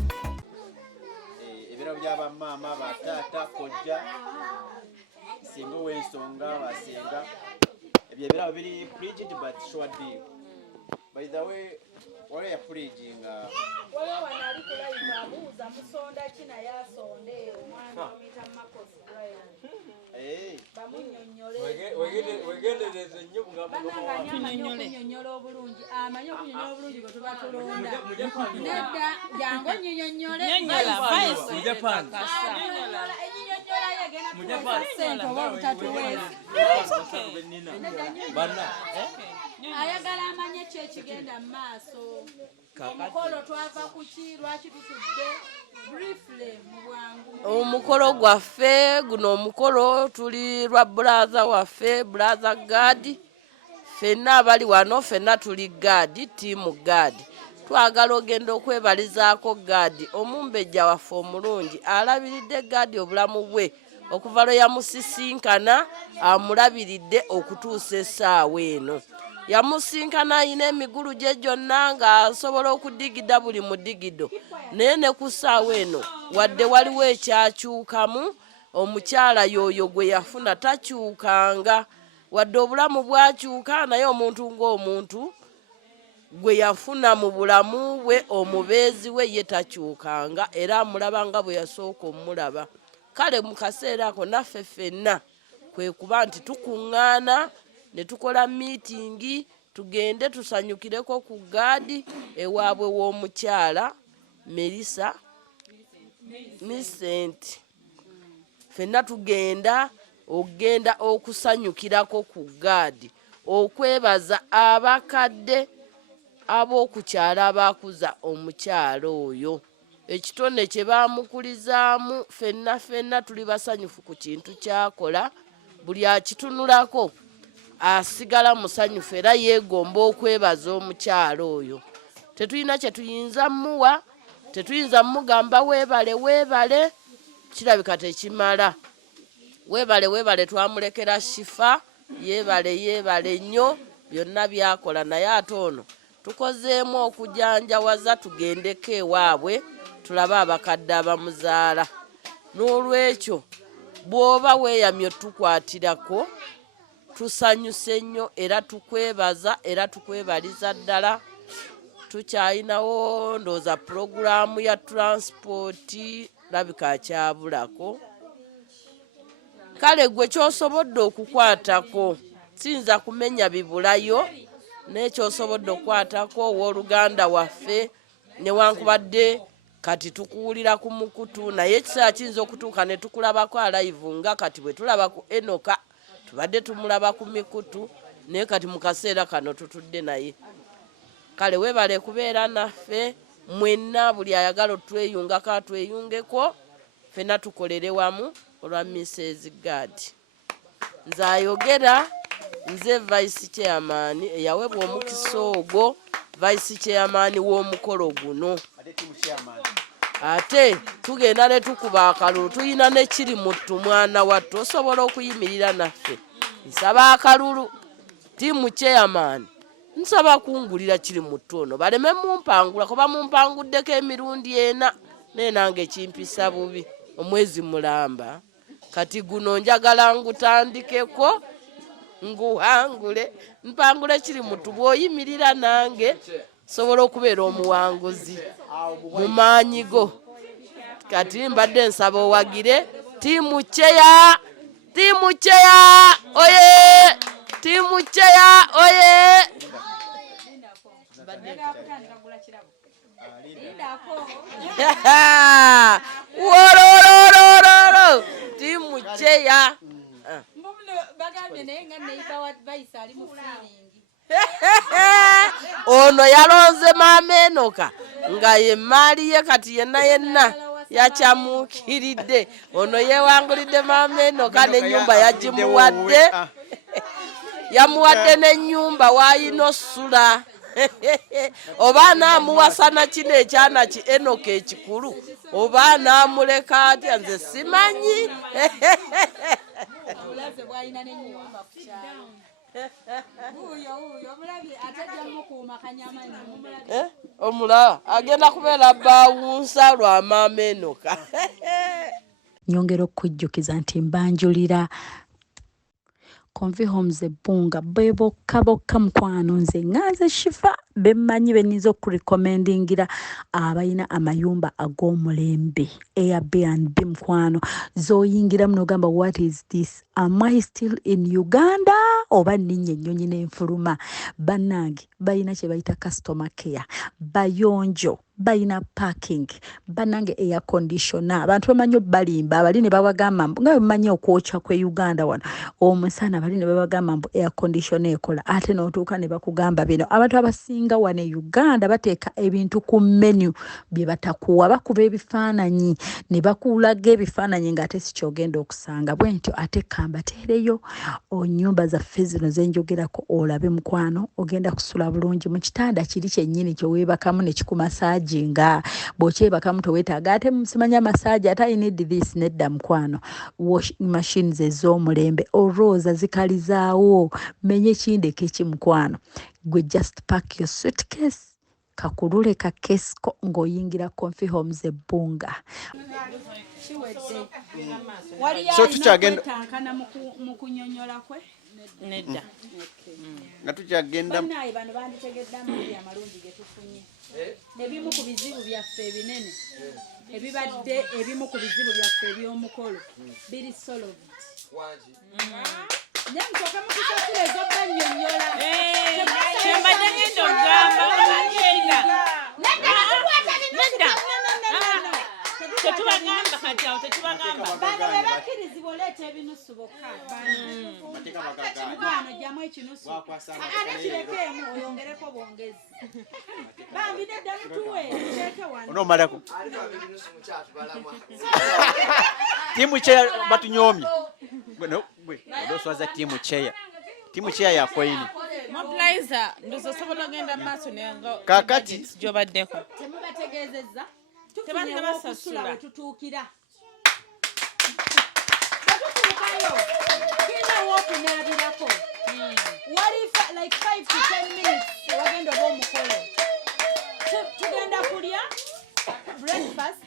Ebiro by'aba maama bataata kojja singa w'ensonga basenga ebyo ebirabo biri preached but short deal. By the way, wale ya preaching wale wanali kulaima abuuza musonda kina yasonde omwana omita Marcos Brian bamunyonyole wegendereze nnyo kunyonyola obulungi amanyi okunyonyola obulungi gwe tuba tulonda nedda jangu onyonyole ennyonnyola yegenda kusente oba obutatuweeza ayagala amanye ki ekigenda mu maaso. Omukolo twava ku ki lwaki tutudde briefly mu bwangu. Omukolo gwaffe guno omukolo tuli lwa brother waffe brother God ffenna abali wano ffenna tuli God team God. Twagala ogenda okwebalizaako God omumbejja waffe omulungi alabiridde God obulamu bwe okuva lwe yamusisinkana amulabiridde okutuusa essaawa eno. Yamusinkana ayina emigulu gye gyonna ng'asobola okudigida buli mudigido naye ne ku ssaawa eno wadde waliwo ekyakyukamu omukyala y'oyo gwe yafuna takyukanga wadde obulamu bwakyuka naye omuntu ng'omuntu gwe yafuna mu bulamu bwe omubeezi we ye takyukanga era amulaba nga bwe yasooka omulaba. Kale mu kaseera ako naffe ffenna kwe kuba nti tukuŋŋaana ne tukola meeting tugende tusanyukireko ku God ewaabwe w'omukyala Melissa Millicent. Ffenna tugenda ogenda okusanyukirako ku God okwebaza abakadde ab'okukyala abakuza omukyala oyo. Ekitone kye baamukulizaamu ffenna tuli basanyufu ku kintu kyakola buli akitunulako asigala musanyufu era yeegomba okwebaza omukyala oyo. Tetulina kye tuyinza muwa, tetuyinza mugamba weebale kirabika tekimala. Weebale twamulekera Shifa yeebale nnyo byonna byakola naye ate ono tukozeemu okujanjawaza tugendeko ewaabwe tulabe abakadde abamuzaala. N'olwekyo bw'oba weeyamye tukwatirako tusanyuse nnyo era tukwebaza era tukwebaliza ddala. Tukyayinawo ndooza puroguraamu ya transipooti labika akyabulako. Kale gwe ky'osobodde okukwatako siyinza kumenya bibulayo naye ky'osobodde okukwatako owooluganda waffe newankubadde kati tukuwulira ku mukutu naye ekiseera kiyinza okutuuka ne tukulabako alive nga kati bwe tulaba ku Enoka tubadde tumulaba ku mikutu naye kati mu kaseera kano tutudde naye. Kale weebale kubeera naffe mwenna buli ayagala otweyungako atweyungeko ffenna tukolere wamu olwa Mrs. God. Nze ayogera nze vice chairman eyaweebwa omukisa ogwo vice chairman w'omukolo guno. Ate tugenda ne tukuba akalulu tuyina ne kiri muttu mwana wattu osobola okuyimirira naffe nsaba akalulu tiimu chairman nsaba kungulira kiri mu ttono baleme mumpangula kuba mumpanguddeko emirundi ena naye nange kimpisa bubi omwezi mulamba kati guno njagala ngutandikeko nguwangule mpangule kiri mutu bw'oyimirira nange sobola okubeera omuwanguzi mu maanyi go kati mbadde nsaba owagire tiimu cheya oye tiimu cheya oye wololololo tiimu cheya ono yalonze Maama Enoka nga ye maali ye kati yenna yakyamuukiridde ono yewangulidde Maama Enoka n'ennyumba yagimuwadde yamuwadde n'ennyumba waayina osula oba anaamuwasana kino ekyana ki Enoka ekikulu oba anaamuleka atya nze simanyi omulaba agenda kubeera baawunsa lwa Maama Enoka. Nyongera okujjukiza nti mbanjulira Confi Homes Ebbunga bokka mukwano nze nganze Shifa bemmanyi beniza okurekomendingira abayina amayumba ag'omulembe Airbnb mukwano zoyingira muno gamba what is this, am I still in Uganda oba ninye ennyonyi n'enfuluma bannange bayina kye bayita customer care bayonjo bayina parking bannange air conditioner abantu bamanyi balimba abali ne babagamba nga bamanyi okwokya kwe Uganda wano omusana bali ne babagamba mbu air conditioner ekola ate n'otuuka ne bakugamba bino abantu abasinga wano e Uganda bateeka ebintu ku menu bye batakuwa bakuba ebifaananyi ne bakulaga ebifaananyi ng'ate si kyogenda okusanga bwe ntyo ate kambateereyo onnyumba zaffe zino zenjogerako olabe mukwano ogenda kusula bulungi mu kitanda kiri kyennyini kye weebakamu ne kikumasaaji nga bw'okyebakamu teweetaaga ate musimanya masaaji ate I need this nedda mukwano washing machines ez'omulembe orooza zikalizaawo menye ekindeke ki mukwano gwe just pack your suitcase kakulule ka kesko ng'oyingira Confi Homes Ebbunga. So tukyagenda mu kunyonyola kwe nedda nga tukyagenda bannaye bano banditegedde amawulire amalungi ge tufunye ebimu ku bizibu byaffe ebinene ebibadde ebimu ku bizibu byaffe eby'omukolo biri solved naye nsooka mukisasula ez'obbannyonnyola kyembadde ngenda ogamba tetubagamba kati awo tetubagamba bano be bakkirizibwa oleeta ebinusu bokka mukwano gyamu ekinusu ate kirekeemu oyongereko bwongezi bambi nedda mutuwe kireke wano onoomalako tiimu cheya batunyomye odoswaza tiimu cheya yakwaini mobilizer ndoza osobola ogenda mu maaso kakati gyobaddeko temubategeezezza tebalina basasula we tutuukira tutuukayo kirinawo okunaabirako wali like 5 to 10 minutes wagenda oba omukolo tugenda kulya breakfast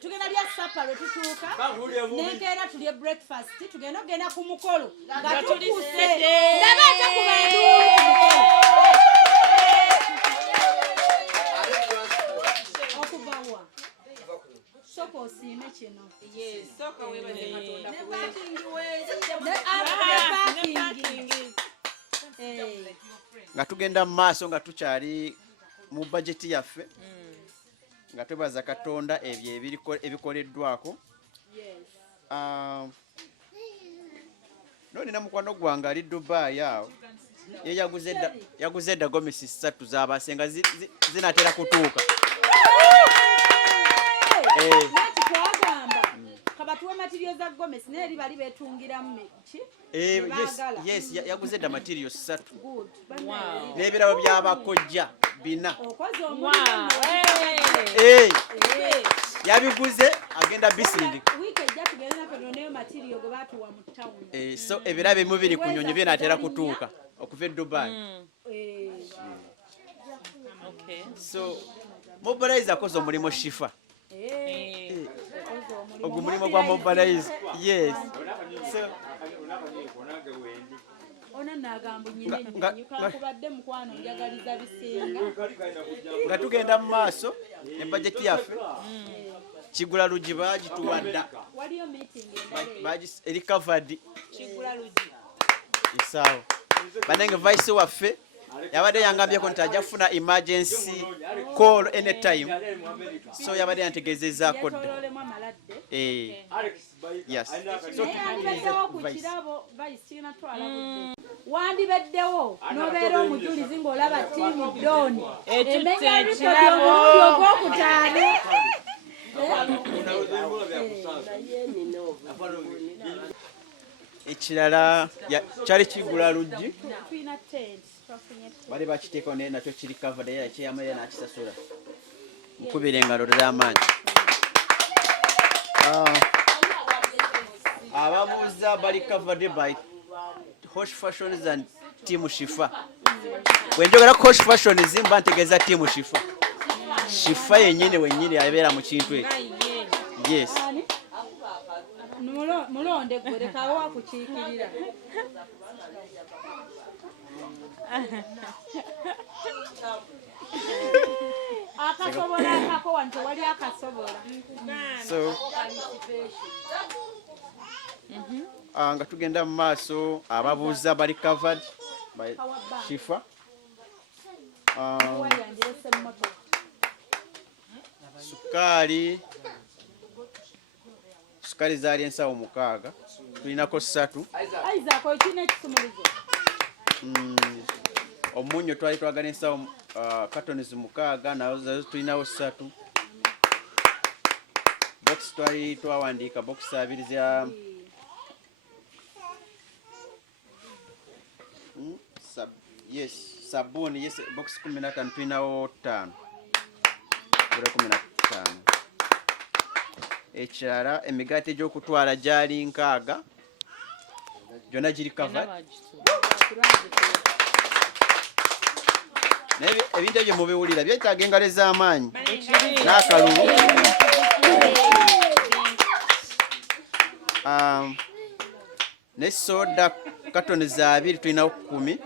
tugenda lya sapa lwe tutuuka nenkeera tulye breakfast tugenda ogenda ku mukolo nga tukuse ndaba ate ku bantu okubawa soka osiime kino nga tugenda mu maaso nga tukyali mu bajeti yaffe nga twebaza Katonda ebyo ebikoleddwako nonina mukwano gwange ali Dubai awo ye yaguze edda gomesi 3 z'abasenga zinatera kutuuka twagamba kabatuwe material za gomesi naye bali betungiramu ki yes yaguze edda material 3 n'ebirabo by'abakojja 4 yabiguze agenda bisindi so ebirabo ebimu biri ku nnyonyi bye naatera kutuuka okuva Dubai. Okay. So Mobilize akoze omulimo Shifa. Ogwo mulimo gwa Mobilize. Yes. So ono nagamba nyine nyukakubadde mukwano njagaliza bisinga nga tugenda mu maaso ne budget yaffe Kigula Lugi bagituwadda waliyo meeting eri covered Kigula Lugi isaawo banenge vice waffe yabadde yangambyeko nti ajja kufuna emergency call anytime so yabadde yantegeezezaako dda yes so wandibeddewo n'obeera omujulizi ng'olaba ttiimu Doni ekitto ekirabo ogwokutaano ekirala kyali Kigula Lugi bali bakiteeko naye nakyo kiri covered era ekyeyamaye n'akisasula mukubira engalo z'amaanyi ababuuza bali covered by Hosh Fashions and Team Shifa. Wenjogera Hosh Fashions mba ntegeeza Team Shifa. Shifa yennyini wennyini abeera mu kintu ekyo. Yes. mulonde gwe lekawo wakukiikirira akasobola akako wano tewali akasobola so nga tugenda mu maaso ababuuza bali covered by Shifa. Sukali zaali ensawo 6 tulinako 3 omunyo twali twagala ensawo cartons 6 nazo tulinawo 3 box twali twawandiika box 2 za yes sabuni yes box 15 tulinawo 5 ekirala emigaati egy'okutwala gyali 6 gyonna giri covered ebintu ebyo mubiwulira byetaaga engalo ez'amaanyi n'akalulu ne soda katoni za 2 tulinawo 10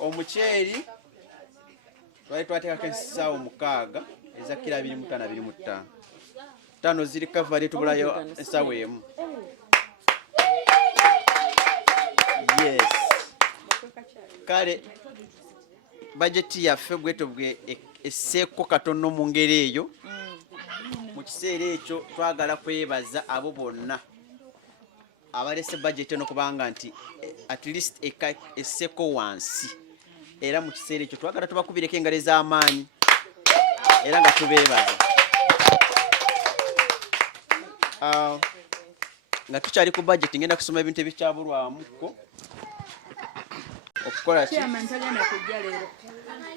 omuceeri twali twateekako ensaawo 6 eza kilo 25 5 ziri covered tubulayo ensaawo emu. Yes kale bajeti yaffe bwetobwe esseeko katono mu ngeri eyo mu kiseera ekyo twagala kwebaza abo bonna abalese budget eno kubanga nti at least esseeko wansi era mu kiseera ekyo twagala tubakubireko engalo ez'amaanyi era nga tubeebaza nga tukyali ku budget ngenda kusoma ebintu ebikyabulwamuko okukola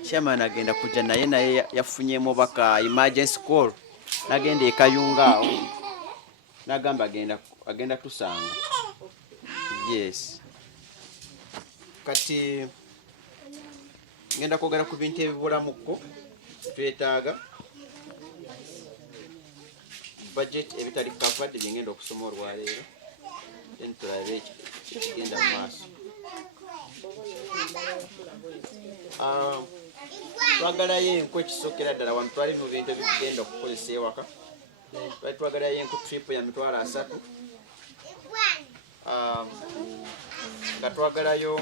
chairman agenda kujja naye yafunyemu baka emergency call nagenda ekayunga awo nagamba agenda tusanga. Yes kati ngenda kwogera ku bintu ebibulamuko twetaaga budget ebitali covered byengenda okusoma olwaleero then tulabe ekigenda mu maaso. Twagalayo enku ekisookera ddala wano twali mu bintu ebigenda okukozesa ewaka twali twagalayo enku trip ya mitwalo 3 nga twagalayo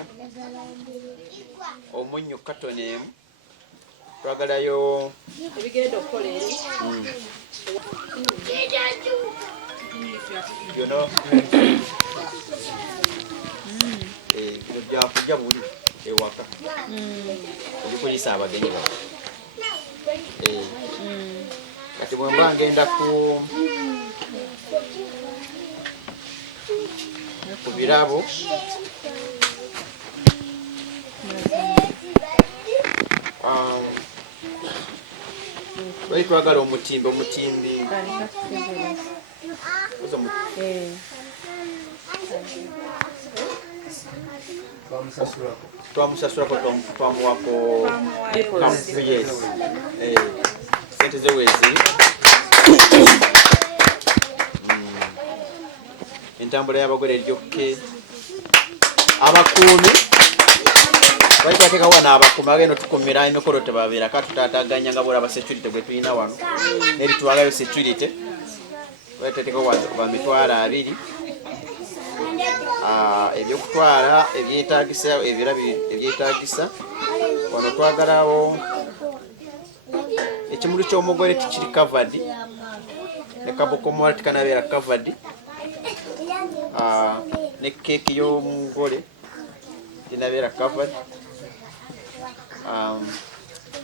omunyo katoni emu twagalayo ebigenda okukola eri byakujja buli ewaka obikozesa abagenyi bawe kati bwemba ngenda ku birabo Wali twagala omutimbi. Twamusasulako twamuwako yes. Sente ze weeziri. Entambula y'abagole eryokke. Abakuumi bali twateeka wana abakuumi agenda tukumira emikolo tebabeerako tutaataganya nga bwolaba security gwe tulina wano eri twagayo security bali twateeka ba mitwalo 2 ebyokutwala ebyetaagisa ebyetaagisa wano twagalawo ekimuli ky'omugole tikiri covered ne kabokomola tikanabeera covered ne keeki y'omugole tinabeera covered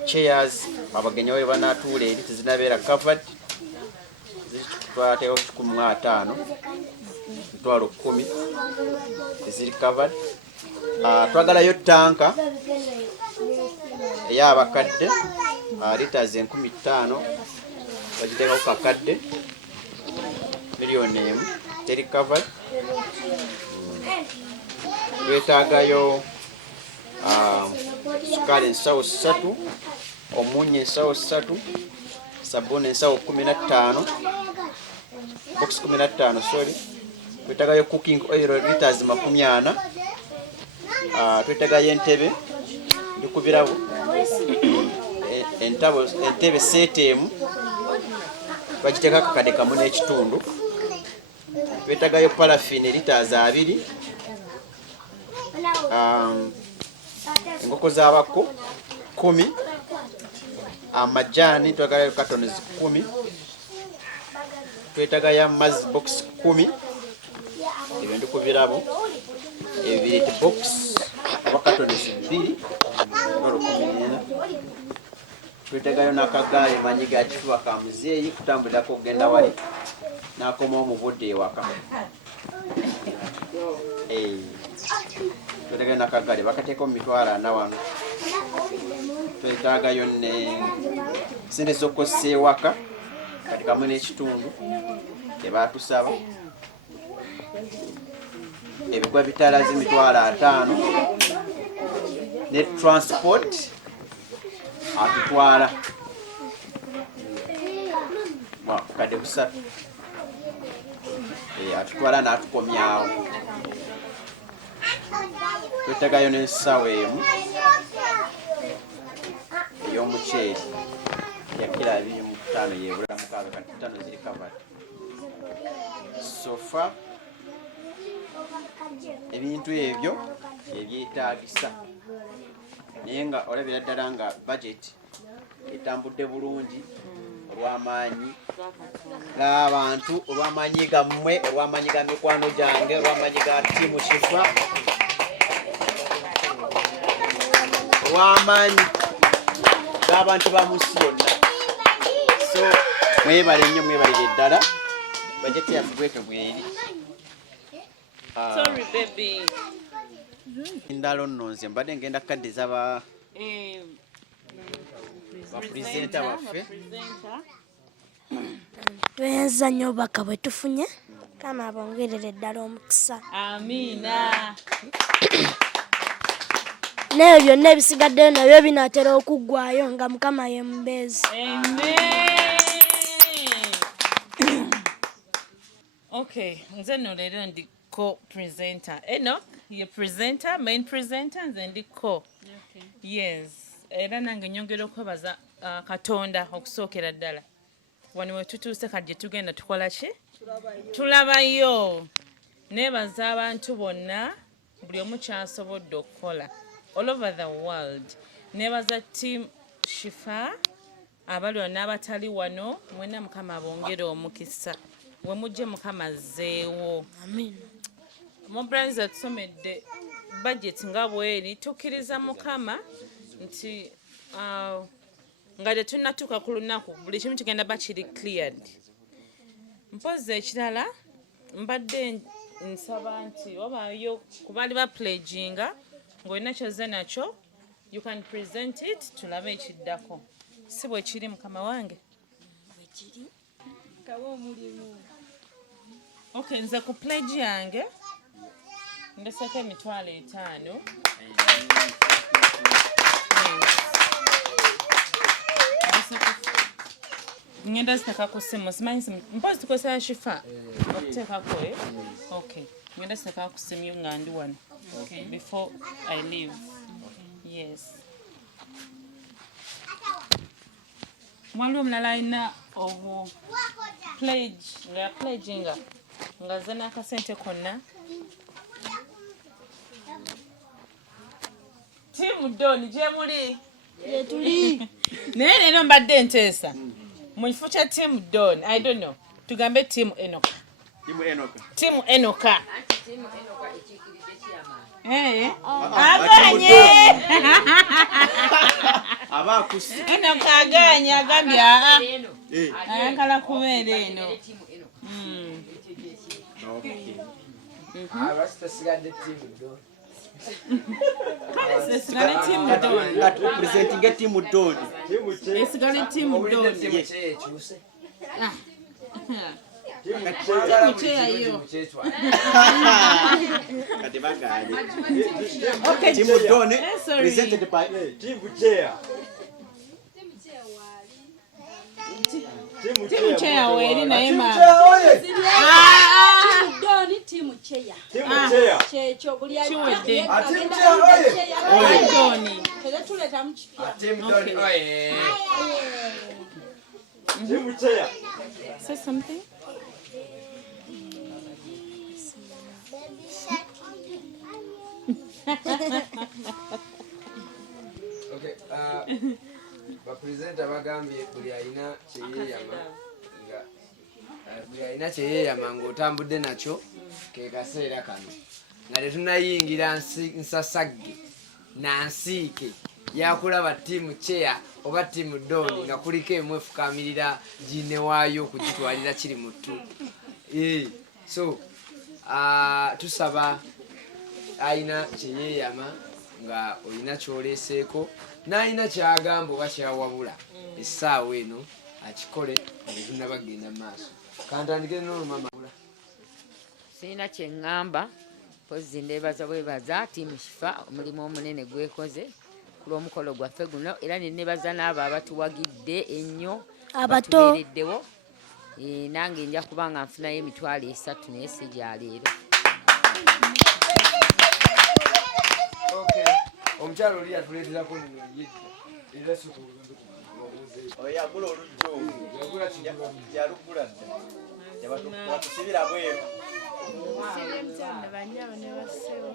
chairs abagenyi we banatuula eri tezinabeera covered twateekawo 15 mitwalo 10 eziri covered. Twagalayo tanka ey'abakadde liters 15,000 bagiteekako kakadde $1,000,000 teri covered. Twetaagayo sukaali ensawo 3, omunyu ensawo 3, sabbuuni ensawo 15, box 15 sorry. Twetaagayo cooking oil liters 40. Twetaagayo entebe ndikubirawo entebe setemu bagiteeka kakadde kamu n'ekitundu. Twetaagayo paraffin liters 2, enkoko z'abako 10, amajaani twagalayo cartons 10, twetaagayo amazzi box 10 ebyo ndikubirabo ebireti box cartons 2 14. Twetaagayo n'akagaali manyiga kifuba ka muzeeyi kutambulirako okugenda wali n'akomawo mu budde ewaka. Twetaagayo n'akagaali bakateekako mu mitwalo 4 wano. Twetaagayo ne sente z'okkozesa ewaka kati kamu n'ekitundu tebatusaba. Ebigwa bitala z'emitwalo 5 ne transport atutwala kade 3 atutwala n'atukomyawo. Twetaagayo n'ensawo emu ey'omuceeri ya kilo 25 yeebula 6 kati 5 ziri covered. Sofa ebintu ebyo ebyetaagisa naye nga olabira ddala nga budget etambudde bulungi olw'amaanyi g'abantu, olw'amaanyi gammwe, olw'amaanyi ga mikwano gyange, olw'amaanyi ga ttiimu Kifa, olw'amaanyi g'abantu ba munsi yonna. So mwebale nnyo, mwebalire ddala budget yaffe bwetyo bweri. Sorry baby. Ndalo nno nze mbadde ngenda kadde zaba presenter waffe. Tweyanza nnyo obubaka bwe tufunye. Kama abongerere ddala omukisa. Amiina. N'ebyo byonna ebisigaddeyo nabyo binaatera okuggwayo nga Mukama ye mubeezi. Okay, nze nno leero ndi co-presenter. Ye presenter, main presenter, nze ndi co. Okay. Yes. Era nange nyongera okwebaza Katonda okusookera ddala. Wano we tutuuse kati tugenda tukola ki? Tulabayo. Neebaza abantu bonna buli omu kyasobodde okukola all over the world. Neebaza team Shifa abali n'abatali wano, mwenna Mukama abongere omukisa. We mujje Mukama azzeewo. Amen. Mobranza tusomedde budget nga bweri tukkiriza Mukama nti nga tetunnatuuka ku lunaku buli kimu kigenda bakiri cleared. Mpozi ekirala mbadde nsaba nti wabaayo ku baali ba pledginga ng'olina kyozze nakyo you can present it tulabe ekiddako. Si bwe kiri Mukama wange. kiri kawa omulimu Okay, nze ku pledge yange ndeseko emitwalo 5. Ngenda ziteka ku simu simanyi simu mpozi tukozesa shifa okuteekako okay ngenda ziteka ku simu nga ndi wano before I leave. Yes. Waliwo omulala alina obu pledge nga pledginga nga ze n'akasente konna. Timu Doni gye muli? Tuli. Naye leero mbadde nteesa mu kifo kya Timu Doni, I don't know, tugambe Timu Enoka. Timu Enoka. Aganye! Abakusi. Enoka aganye agambye ayagala kubeera eno. Abasitasigadde Timu Doni. Esigale Timu Doni. Nga turepresentinga Timu Doni. Esigale Timu Doni. Timu Cheya yo. Kati bagale. Okay, Timu Doni presented by Timu Cheya. Timu Cheya weri naye mama. Timu Doni, Timu Cheya. Timu Cheya. Checho buli Chiwedde. Timu Cheya oye. Doni. Teletuleta mu kipya. Timu Doni oye. Timu Cheya. Say something. Okay, bapresenta bagambye buli alina kyeyeyama nga buli alina kyeyeyama ng'otambudde nakyo ke kaseera kano nga tetunayingira nsasagge nansiike yakulaba Timu Cheya oba Timu Doni nga kuliko emu efukamirira ginne waayo okugitwalira kiri mutu. So tusaba alina kyeyeyama nga olina kyoleeseeko n'alina kyagamba oba kyawabula essaawa eno akikole netunabagenda mu maaso. Kantandike n'olumamabula sirina kyeŋŋamba mpozi ndeebaza bwebaza Tiimu Shifa omulimu omunene gwekoze ku lw'omukolo gwaffe guno era nenebaza n'abo abatuwagidde ennyo abatubeereddewo nange nja kuba nga nfunayo emitwalo 3 naye si gya leero. omukyalo oli yatuleeterako nino era oyagula olujjo yalugula dda yatusibira bweru banyabo ne bassewo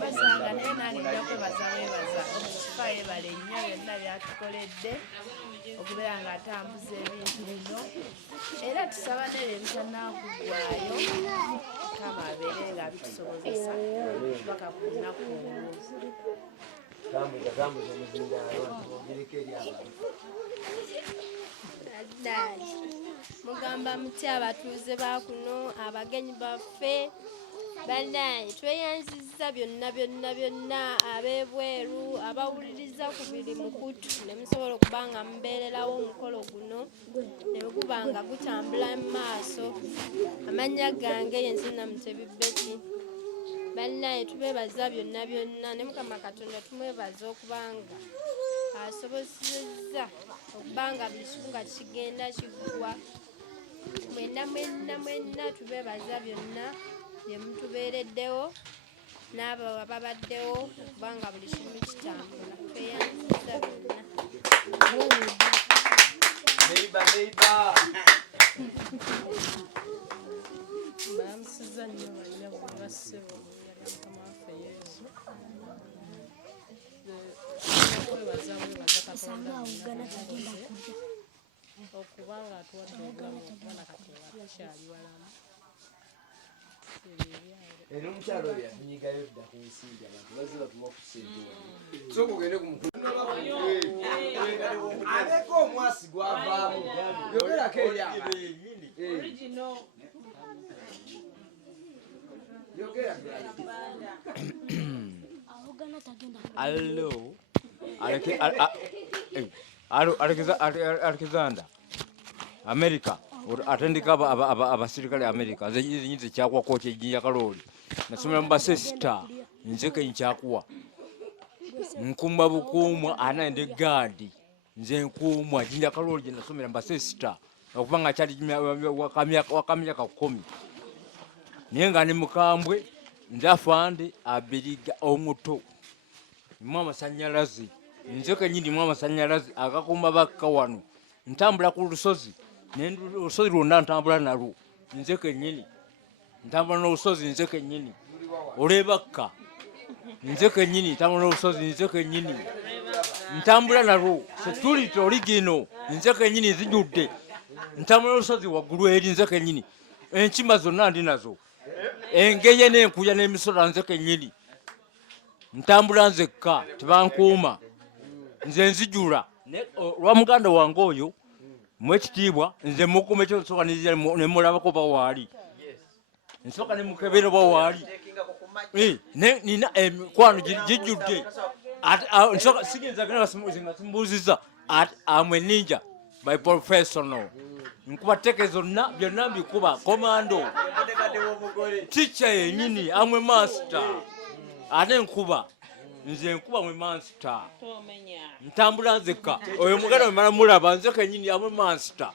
basanga naye nalidda kwebaza webaza omukifa yebale nnyo byonna byatukoledde okubeera nga atambuza ebintu bino era tusaba nere ebitanakuggwayo kama abeere nga bitusobozesa paka ku lunaku olwo. tambuza omuzindaalo ogereko eri abantu. mugamba muti abatuuze bakuno abagenyi baffe banaye tweyanziza byonna ab'ebweru abawuliriza ku biri mukutu ne musobola okuba nga mubeererawo omukolo guno ne guba nga gutambula mu maaso. Amannya gange yenzina Mutebibeti. Banaye tubeebaza byonna ne Mukama Katonda tumwebaza okuba nga asobozesezza okuba nga buli kimu nga kigenda kiggwa. Mwenna tubeebaza byonna bye mutubeereddewo n'abo ababaddewo okuba nga buli kimu kitambula. Tweyanziza byonna. Bamusiza nnyo banyabo bassebo omuyala Mukama waffe Yesu. Webaza Katonda okuba nga atuwadde obulamu okubona Katonda tukyali balamu. Era omukyalo oyo yatunyigayo dda ku nsimbi abantu bazze batuma ku ssente soka ogende ku mukulu aleko omwasi gwavaamu yogerako eri Alexander America atandika abasirikale America nze nyinze kyakwa koche jinja kaloli nasomera mu basesta nzeke nchakuwa nkumba bukumwa anaende gadi nze nkumwa jinja kaloli je nasomera mu basesta okubanga kyali wakamya ka 10 nenga ne mukambwe ndafande abiriga omuto mama sanyalazi nzeke nyindi mama sanyalazi akakumba bakawano ntambula ku lusozi n'olusozi lwonna ntambula nalwo nzeke nyini ntambula n'olusozi nzeke nyini olebakka nzeke nyini ntambula n'olusozi nzeke nyini ntambula nalwo security oligino nzeke nyini zijudde ntambula n'olusozi waggulu eri nzeke nyini enkima zonna ndi nazo engeye n'enkuya n'emisola nzeke nyini ntambula nzekka tebankuuma nze nzijula lwa muganda wange oyo mwekitiibwa nze mukuuma ekyo nsooka ne mulabako bawaali nsooka ne mukebera bawaali nina emikwano gijjudde nsooka sigenza gena nga simbuuziza amwe ninja by professional nkuba teke zonna byonna mbikuba komando ticha yenyini amwe master ate nkuba nze nkuba mwe master ntambula nzeka oyo muganda mala mulaba nze kenyini amwe master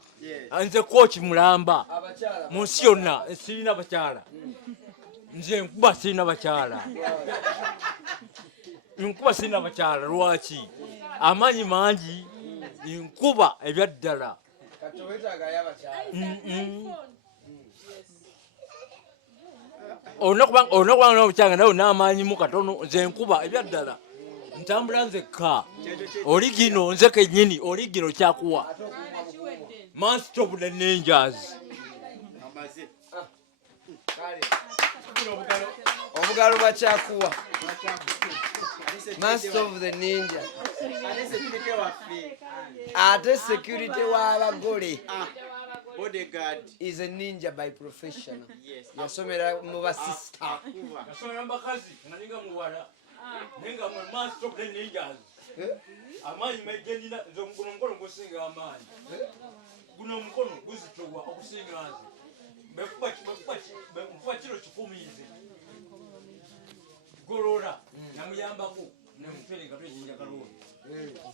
nze coach mulamba munsi yonna sirina bakyala nze nkuba sirina bakyala nkuba sirina bakyala lwaki amanyi mangi nkuba ebyaddala onokubanga nobukyanga nawe n'amaanyi mu katono nze nkuba ebyaddala ntambula nzekka oli gino nze kennyini oli gino kyakuwa master of the ninjas obugalo bwakyakuwa master of the ninja ate security w'abagole bodyguard is a ninja by professional. Yes. Yasomera mu basista. Yasomera mbakazi ngalinga muwala. Ninga mu master of the ninjas. Amanyi mejenina nzo mukono ngosinga amanyi. Guno mukono guzitowa okusinga azi. Bekupa kilo 10 ize. Gorora namuyambako nemufere gato jinja kaloni.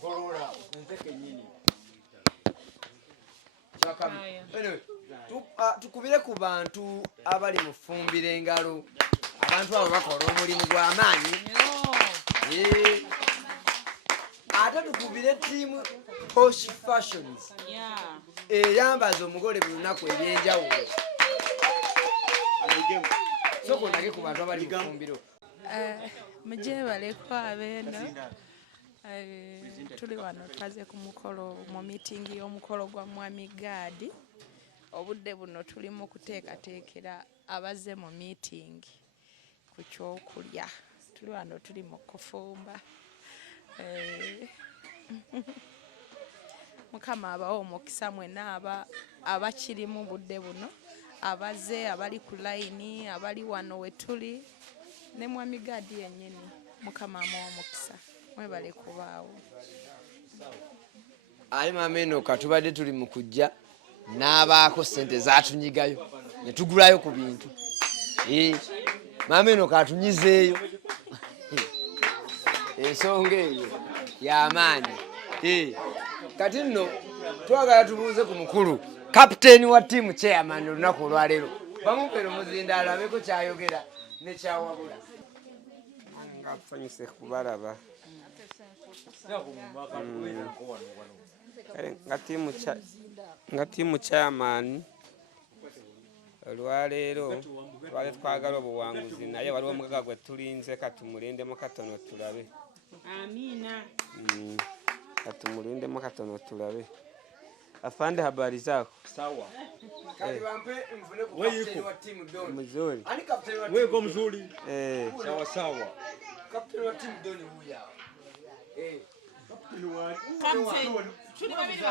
Gorora nzeke nyini. Anyway, tukubire ku bantu abali mufumbira engalo abantu abo bakola omulimu gw'amaanyi ate tukubire tiimu Posh Fashions eyambaza omugole buli lunaku ebyenjawulo sokondage ku bantu abali mufumbiro mujebaleko abeeno tuli wano twaze ku mukolo mu meeting y'omukolo gwa Mwami Gadi obudde buno tulimu kuteekateekera abaze mu meeting ku kyokulya tuli wano tuli mu kufumba mukama abawo omukisa mwena abakirimu budde buno abaze abali ku layini abali wano we tuli ne Mwami Gadi yennyini mukama amuwa omukisa mwebale kubaawo ali mameno katubadde tuli mu kujja n'abaako sente zaatunyigayo ne tugulayo ku bintu mameno katunyizeeyo ensonga eyo y'amaanyi kati nno twagala tubuuze ku mukulu kapiteeni wa ttiimu chairman olunaku olwaleero bamupera omuzinda alabeko kyayogera ne kyawabula afanyise kubalaba nga tiimu chairman olwaleero twali twagala obuwanguzi naye waliwo omugaga gwe tulinze katumulindemu katono tulabe amina katumulindemu katono tulabe afande habari zako sawa mzuri weko mzuri sawa sawa kapteni wa timu doni huya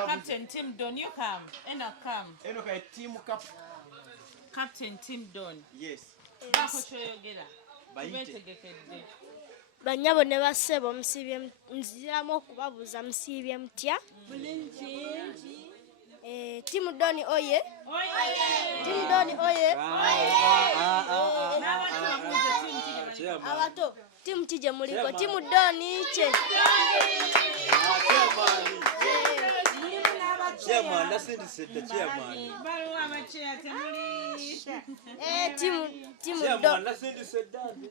Captain Tim Don, you come. Eno come. Eno ka team Captain Tim Don. Yes. Bako choyogera. Bayite. Banyabo ne basebo musibye nziramu okubabuza musibye mutya. Timu Doni oye. Timu Doni oye. Abato timu kije muliko timu Doni che. Chairman, nasindise chairman.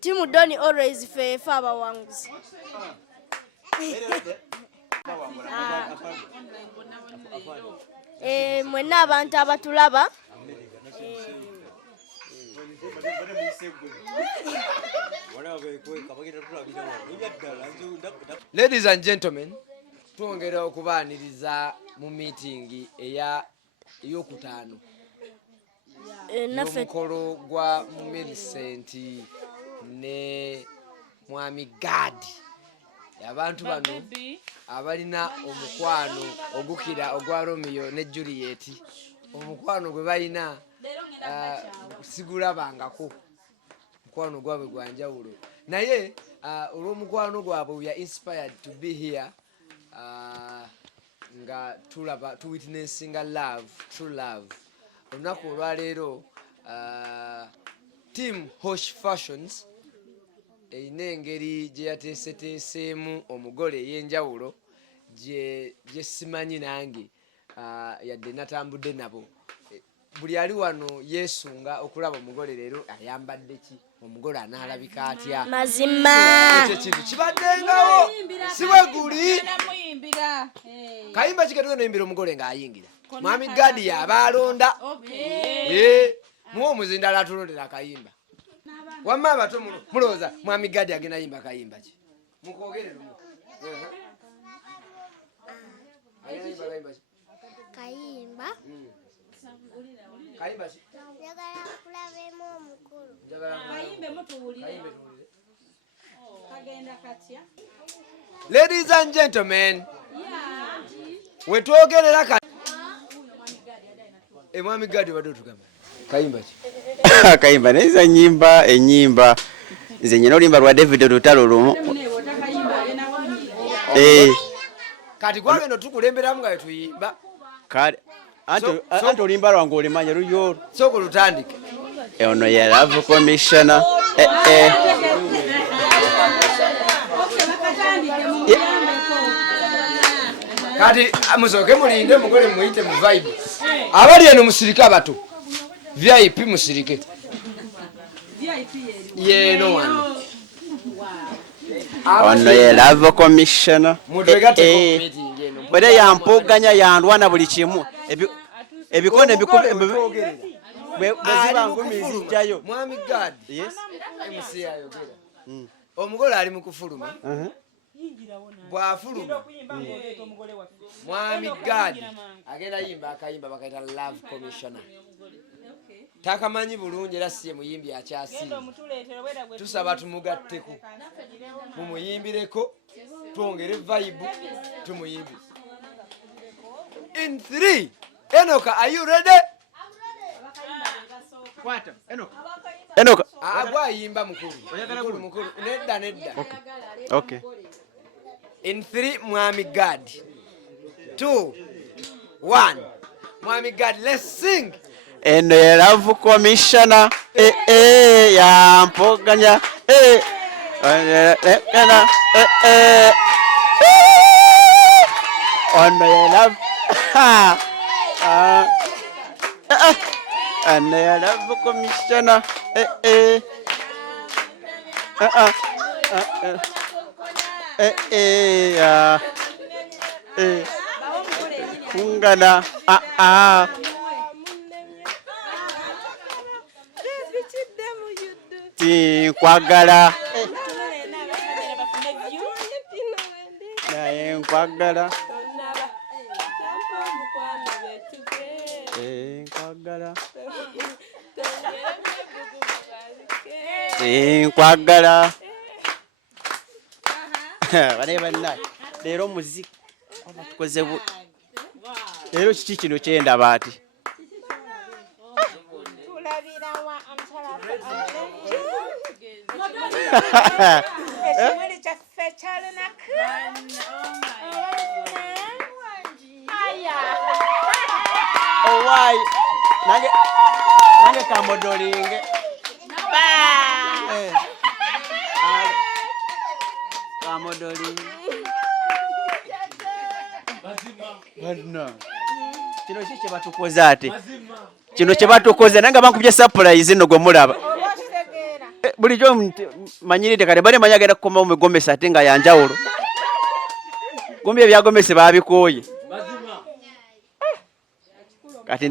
Timu Doni always favor wanguzi. Mwena abantu abatulaba. Ladies and gentlemen, twongera okubaaniriza mu meeting ey'okutaano y'omukolo gwa Millicent ne Mwami Gadi. Abantu bano abalina omukwano ogukira ogwa Romeo ne Juliet, omukwano gwe balina sigulabangako, mukwano gwabwe gwa njawulo. Naye olw'omukwano gwabwe we are inspired to be here nga tulaba to witnessing a love, true love. Olunaku olwaleero Team Hosh Fashions eyina engeri gye yateeseteeseemu omugole ey'enjawulo gye simanyi nange yadde natambudde nabo. Buli ali wano yeesunga okulaba omugole leero ayambadde ki, omugole anaalabika atya. Mazima ekyo kintu kibaddengawo si bwe guli. Kayimba kikatugenda oyimbira omugole ng'ayingira. Mwami Gadi yabaalonda. Muwa omuzindala atulondera akayimba. Wamma abato mulowooza Mwami Gadi agenda yimba kayimba ki? Mukoogere lumu. Kayimba. Kayimba ki? Njagala kulabemu omukulu. Kayimbe mutuwulire. Kagenda katya? Ladies and gentlemen, wetwogerera kati Mwami Gadi wadde otugamba kayimba ki? Kayimba neza enyimba nze nyina olimba lwa David Lutalo lumu. Kati gwagenda tukulemberamu nga tuyimba. Kale anti olimba lwange olimanya luyo soko lutandike. Ono ye Love Commissioner. Kati musoke mulinde mugole muyite mu vibe. Abali eno musirike abato. VIP musirike. Yeno wano. Ono ye Love Commissioner. Bwere yampoganya yandwana buli kimu. Ebikone bweziba ngumi zijjayo. Mwami Gadi. Yes. MC ayogera. Omugole ali mu kufuluma. Bwafuluma. Mwami Gadi agenda yimba akayimba bakaita Love Commissioner. Takamanyi bulungi era siye muyimbi akyasi. Tusaba tumugatteko. Mumuyimbireko. Twongere vibe tumuyimbi. In 3. Enoka, are you ready? Kwata, Enoka. Agwa yimba mukuru. Mukuru. Nedda. Okay. In 3, Mwami Gadi. 2, 1. Mwami Gadi, let's sing. And the Love Commissioner, yampoganya, on the Love, and the Love Commissioner, Kungana, Kwagala naye nkwagala nkwagala bane bannaye leero muziki tukoze leero kiki kino kyendaba ati Ekimuli kyaffe kyalunako. Aya. Owai. Nange kamodolinge. Kamodolinge. Badna. Kino kiki batukoze ate? Kino kye batukoze nange bankubye surprise nno gwe mulaba. Bulijjo manyiride kale bali manyagera kukoma omugomesa ate nga yanjawulo. Gombe ebyagomese babikoye. Kati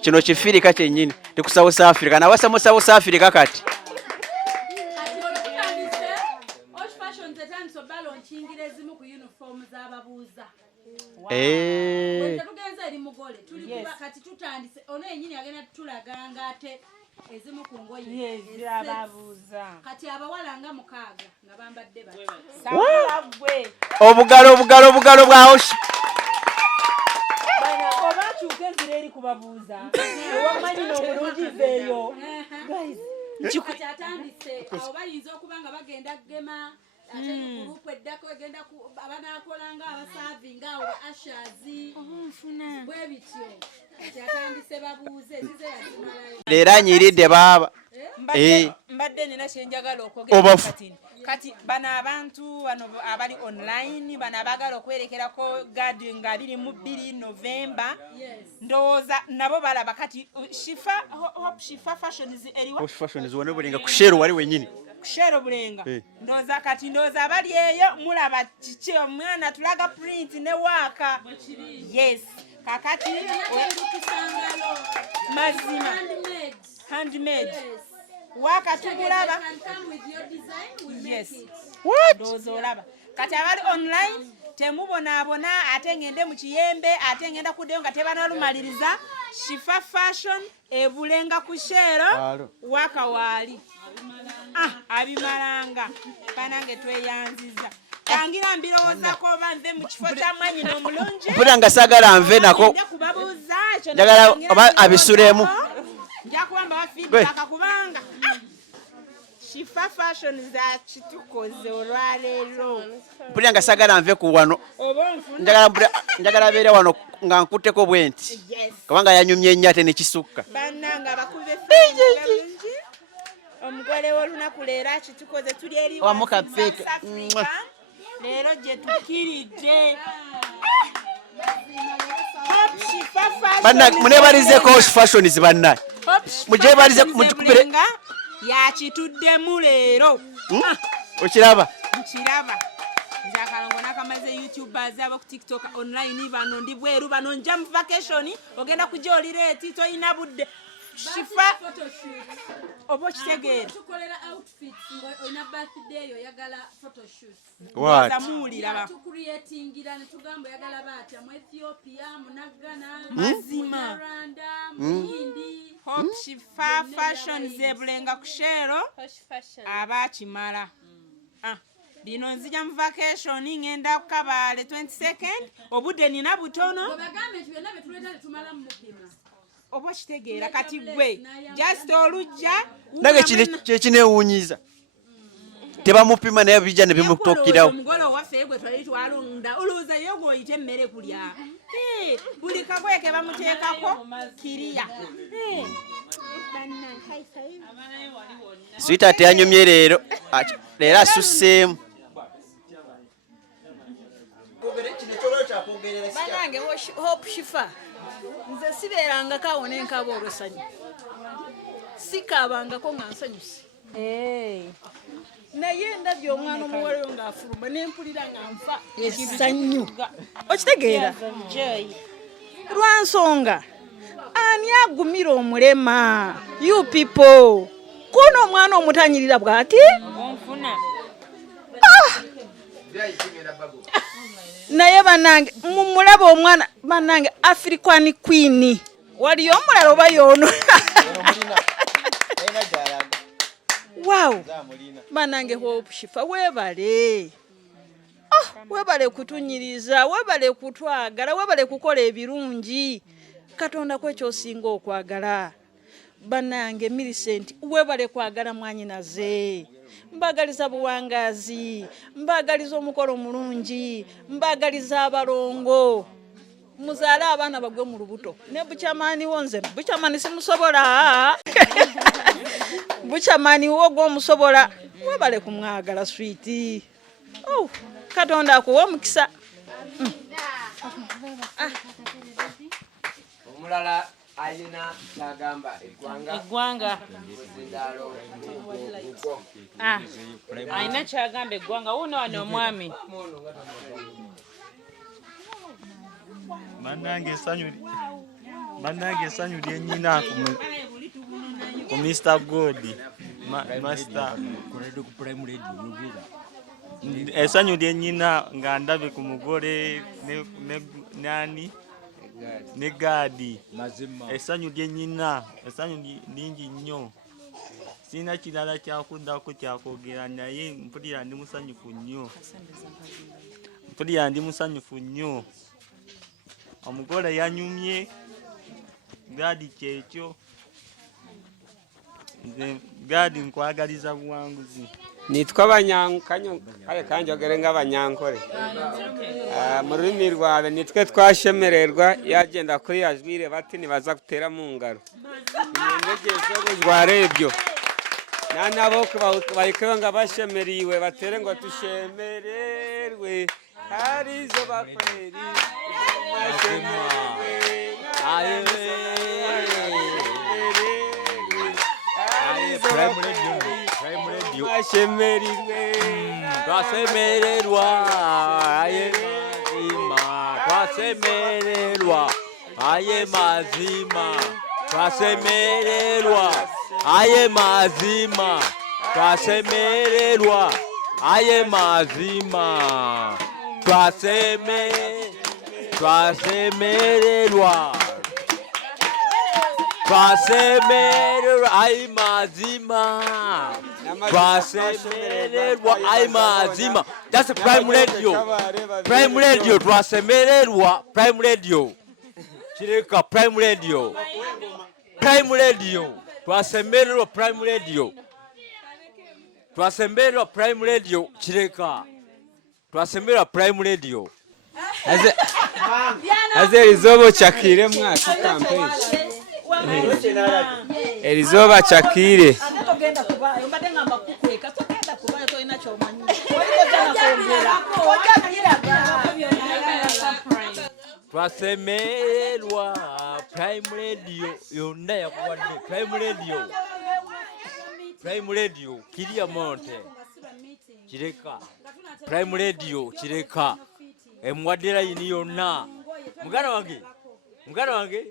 kino kifirika kyennyini tekusawo South Africa nawasa mu South Africa kati. Kati tutandise ono yennyini agenda tulaganga ate ezimu ku ngoye kati abawala nga 6 nga bambadde bati obugalo bwawo obakyuka enzira eri kubabuuza ewamanyi n'obulungizeeyo kati atandise awo bayinza okuba nga bagenda gema ate gurupu eddako egenda abanakola nga abasavinga awo ashazi bwe bityo kati atandise babuuze zize yazimalayo leero anyiridde baaba mbadde nina kyenjagala okwogera kati bano abantu bano abali online bano abagala okwerekerako gathering 22 November ndowooza nabo balaba kati Shifa Fashions eriwa fashions wone bulinga ku shero wali wenyini Shero bulenga ndowooza abali eyo mulaba kiki omwana tulaga print ne waaka yes kakati mazima handmade waka tugulaba yes ndowooza olaba kati abali online temubonaabona ate ngende mu kiyembe ate ngenda kuddeyo nga tebanalumaliriza Shifa Fashion ebulenga ku Shero waka waali abimalanga banange tweyanziza tangira mbirowoozako oba nve mu kifo kya mwannyina omulungi mpulira nga saagala nve nako njagala oba abisulemu nja kuwamba wa feedback kubanga Shifa Fashion za kitukoze olwaleero mpulira nga saagala nve ku wano njagala abeere wano nga nkutteko bwenti kubanga yanyumye nnyo ate nekisukka bannanga bakube bulungi omugole w'olunaku leero akitukoze tuli eri wamu kafeeke leero gye tukiridde munebalizeko Fashions bannaye mujebalize mujikubire yakituddemu leero okiraba nkiraba nze akalongo nakamaze YouTubers abo ku TikTok online bano ndi bweru bano nja mu vacation ogenda kujoolira eti toyina budde Shifa obo kitegeera tukolera outfits oyina birthday yo yagala photoshoot zamulira tucreatingira ne tugamba yagala baatya mu Ethiopia munagana mazima Rwanda Hindi Shifa Fashion zebulenga ku Shero abakimala bino nzija mu vacation ngenda ku Kabale 22nd obudde nina butono bagambe nti byonna betuleta tetumala mu mupima oba kitegeera kati gwe just olujja nange kyekineewuunyiza tebamupima naye bijja ne bimutuukirawo omugole owaffe gwe twali twalunda olowooza yo gweoyita emmere kulya buli kakweke bamuteekako kiriya swita teyanyumye leero asusseemu banange Hope Shifa nze sibeerangako awo nenkaba olw'essanyu sikaabangako nga nsanyuse naye ndabye omwana omuwala oyo ng'afuluma nempulira nga nfa essanyu okitegeera lwansonga ani agumira omulema you people kuno omwana omutanyirira bw'ati naye bannange mumulaba omwana bannange African Queen waliyo omulala oba yoono wow bannange Hope Shifa weebale weebale kutunyiriza weebale kutwagala weebale kukola ebirungi Katonda kwekyosinga okwagala bannange Millicent weebale kwagala mwanyinaze mbagaliza buwangazi mbagaliza omukolo mulungi mbagaliza abalongo muzaale abaana bagwe mu lubuto ne bukyamaani wo nze bukyamaani simusobola bukyamaani wo gw'omusobola webale kumwagala switi katonda akuwa omukisa omulala alina kyagamba eggwanga alina kyagamba eggwanga wuno wano omwami bannange essanyu lyennyina ku Mr. God essanyu lyennyina nga ndabe ku mugole nani ne Gaadi essanyu lyennyina essanyu lingi nnyo sina kirala kyakuddako kyakwogera naye mpulira ndi musanyufu nnyo omugole yanyumye Gaadi kyekyo Gaadi nkwagaliza buwanguzi nitwa banyankanyo kale kanjogere ng'abanyankole mu rurimi rwabe nitwe twashemererwa yagenda kuri yajwire bati nibaza kutera mu ngaro inyengejezo rwarebyo nanabo bayikewe nga bashemeriwe batere ngo tushemererwe harizo bakweri twasemererwa aye mazima twasemererwa aye mazima twasemererwa aye mazima twasemererwa aye mazima twasemererwa aye mazima twasemererwa aye mazima. That's a Prime Radio. Prime Radio twasemererwa. Prime Radio kireka Prime Radio. Prime Radio twasemererwa. Prime Radio twasemererwa. Prime Radio kireka twasemererwa. Prime Radio aze izobo chakire mwaka campaign Elizoba chakire twasemererwa. Prime Radio yonna yakuwadde. Prime Radio Kiria Monte kireka. Prime Radio kireka emuwadde layini yonna. mugana wange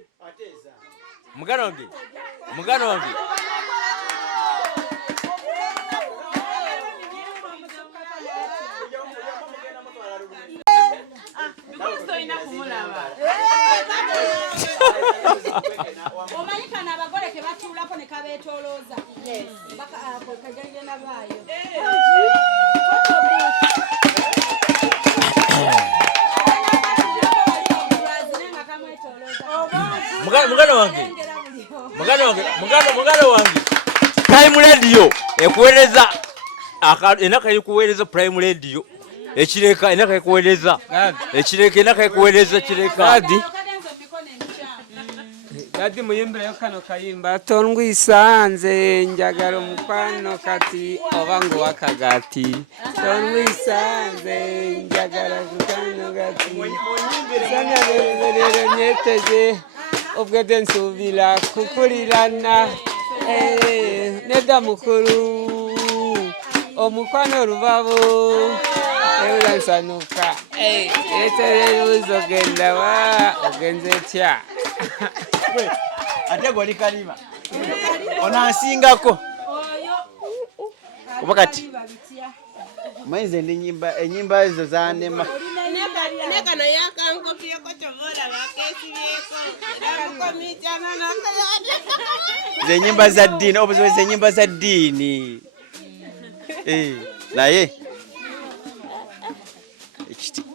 omanyikana abagole ke batuulako ne kabeetoolooza kagenda baayo mugana wange Prime Radio ekuweereza enaka ekuweereza Prime Radio ekireka enaka ekuweereza ekireka enaka ekuweereza kireka Gadi muyimbira kano kayimba tongwisanze njagala mukwano kati obango wakagati tongwisanze njagala mukwano kati sana lero nyeteje obwede nsubira kukulirana neda mukuru omukwano rubabo eulansanuka etere uzogenda wa ogenze tya ate goli kalima onansingako kuba kati maize enyimba ezo zanema nekano yakankopyeko kyobora bakesibeko eramukomityana zenyimba za ddiini obuzibu zenyimba za ddiini naye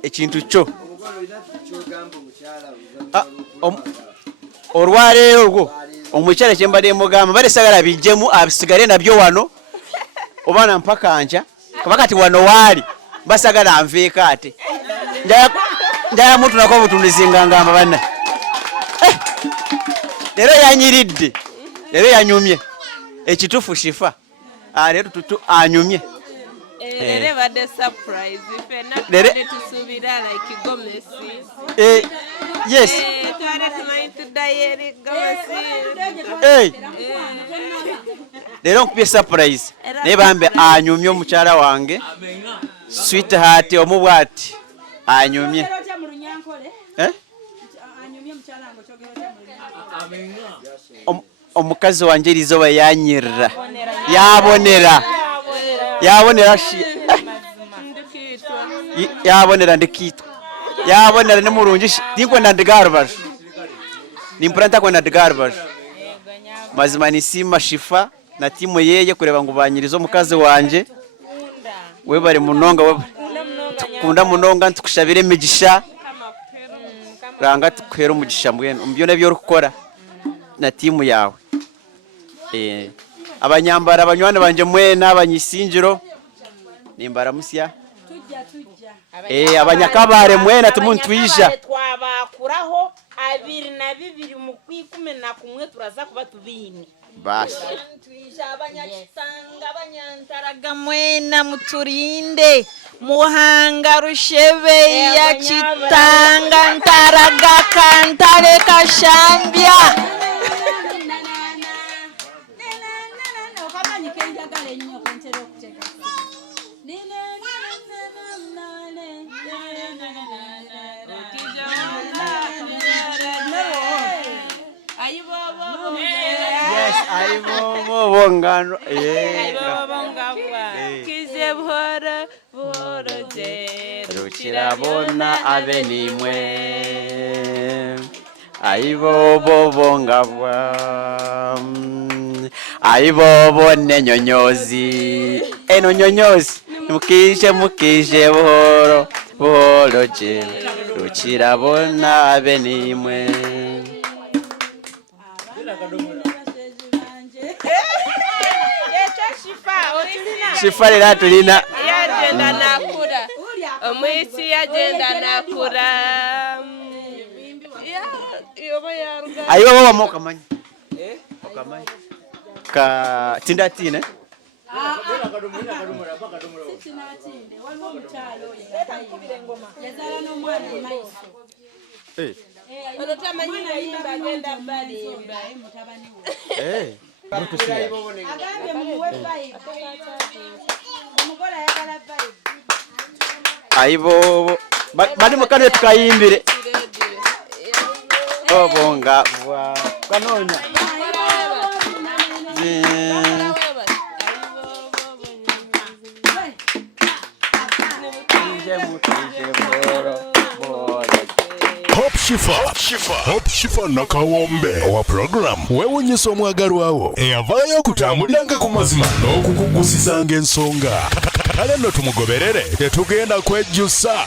ekintu kyo olwaleero olwo omukyala kyembadde mugamba bale sagala bijjemu abisigale nabyo wano obaana mpaka nca kuba kati wano waali basagala nveeko ate njaya muntu nako butundizinga ngamba bana lero yanyiridde lero yanyumye ekitufu Shifa lero tutu anyumye lero badde surprise fena tusuubira like Gomesi yes twala tumanyi tuddayo Gomesi lero nkubye surprise naye bambe anyumye omukyala wange sweetheart omubwati anyumye omukazi wanje lizoba yanyirira yabonera ndikitwa yabonera ne murungi tinkwenda ndigarubaju nimpuranta kwenda ndigarubaju mazima nisima Shifa na timu yeye kureba ngo banyirizo omukazi wanje we bari munonga we tukunda munonga tukushabire imigisha ranga tukwera umugisha mwene umbyone byo rukora na timu yawe abanyambara abanywane banje mwene abanyisingiro nimbara musya abanyakabare mwene tumuntwisha twabakuraho 22 mu 11 turaza kuba tubini basi twisha abanyakitanga abanyantaraga mwena muturinde Muhanga Rushebe ya Kitanga Ntaraga Kantare Kashambya bongano kize buhoro buhoro je rukirabona abe nimwe ayibobo bongabwa ayibobo nenyonyozi eno nyonyozi mukije buhoro buhoro je rukirabona abe nimwe Shifa lera tulina yagenda nakura omwisi yagenda nakura yoba yaruga ayo baba mokamanyi okamanyi ka tindatine aibo bali mukane tukayimbire obonga bwa kanonya Hope Shifa nakawombe owa program wewunyisa omwagalwawo eyavaayo okutambuliranga ku mazima n'okukugusisanga ensonga kale nno tumugoberere tetugenda kwejjusa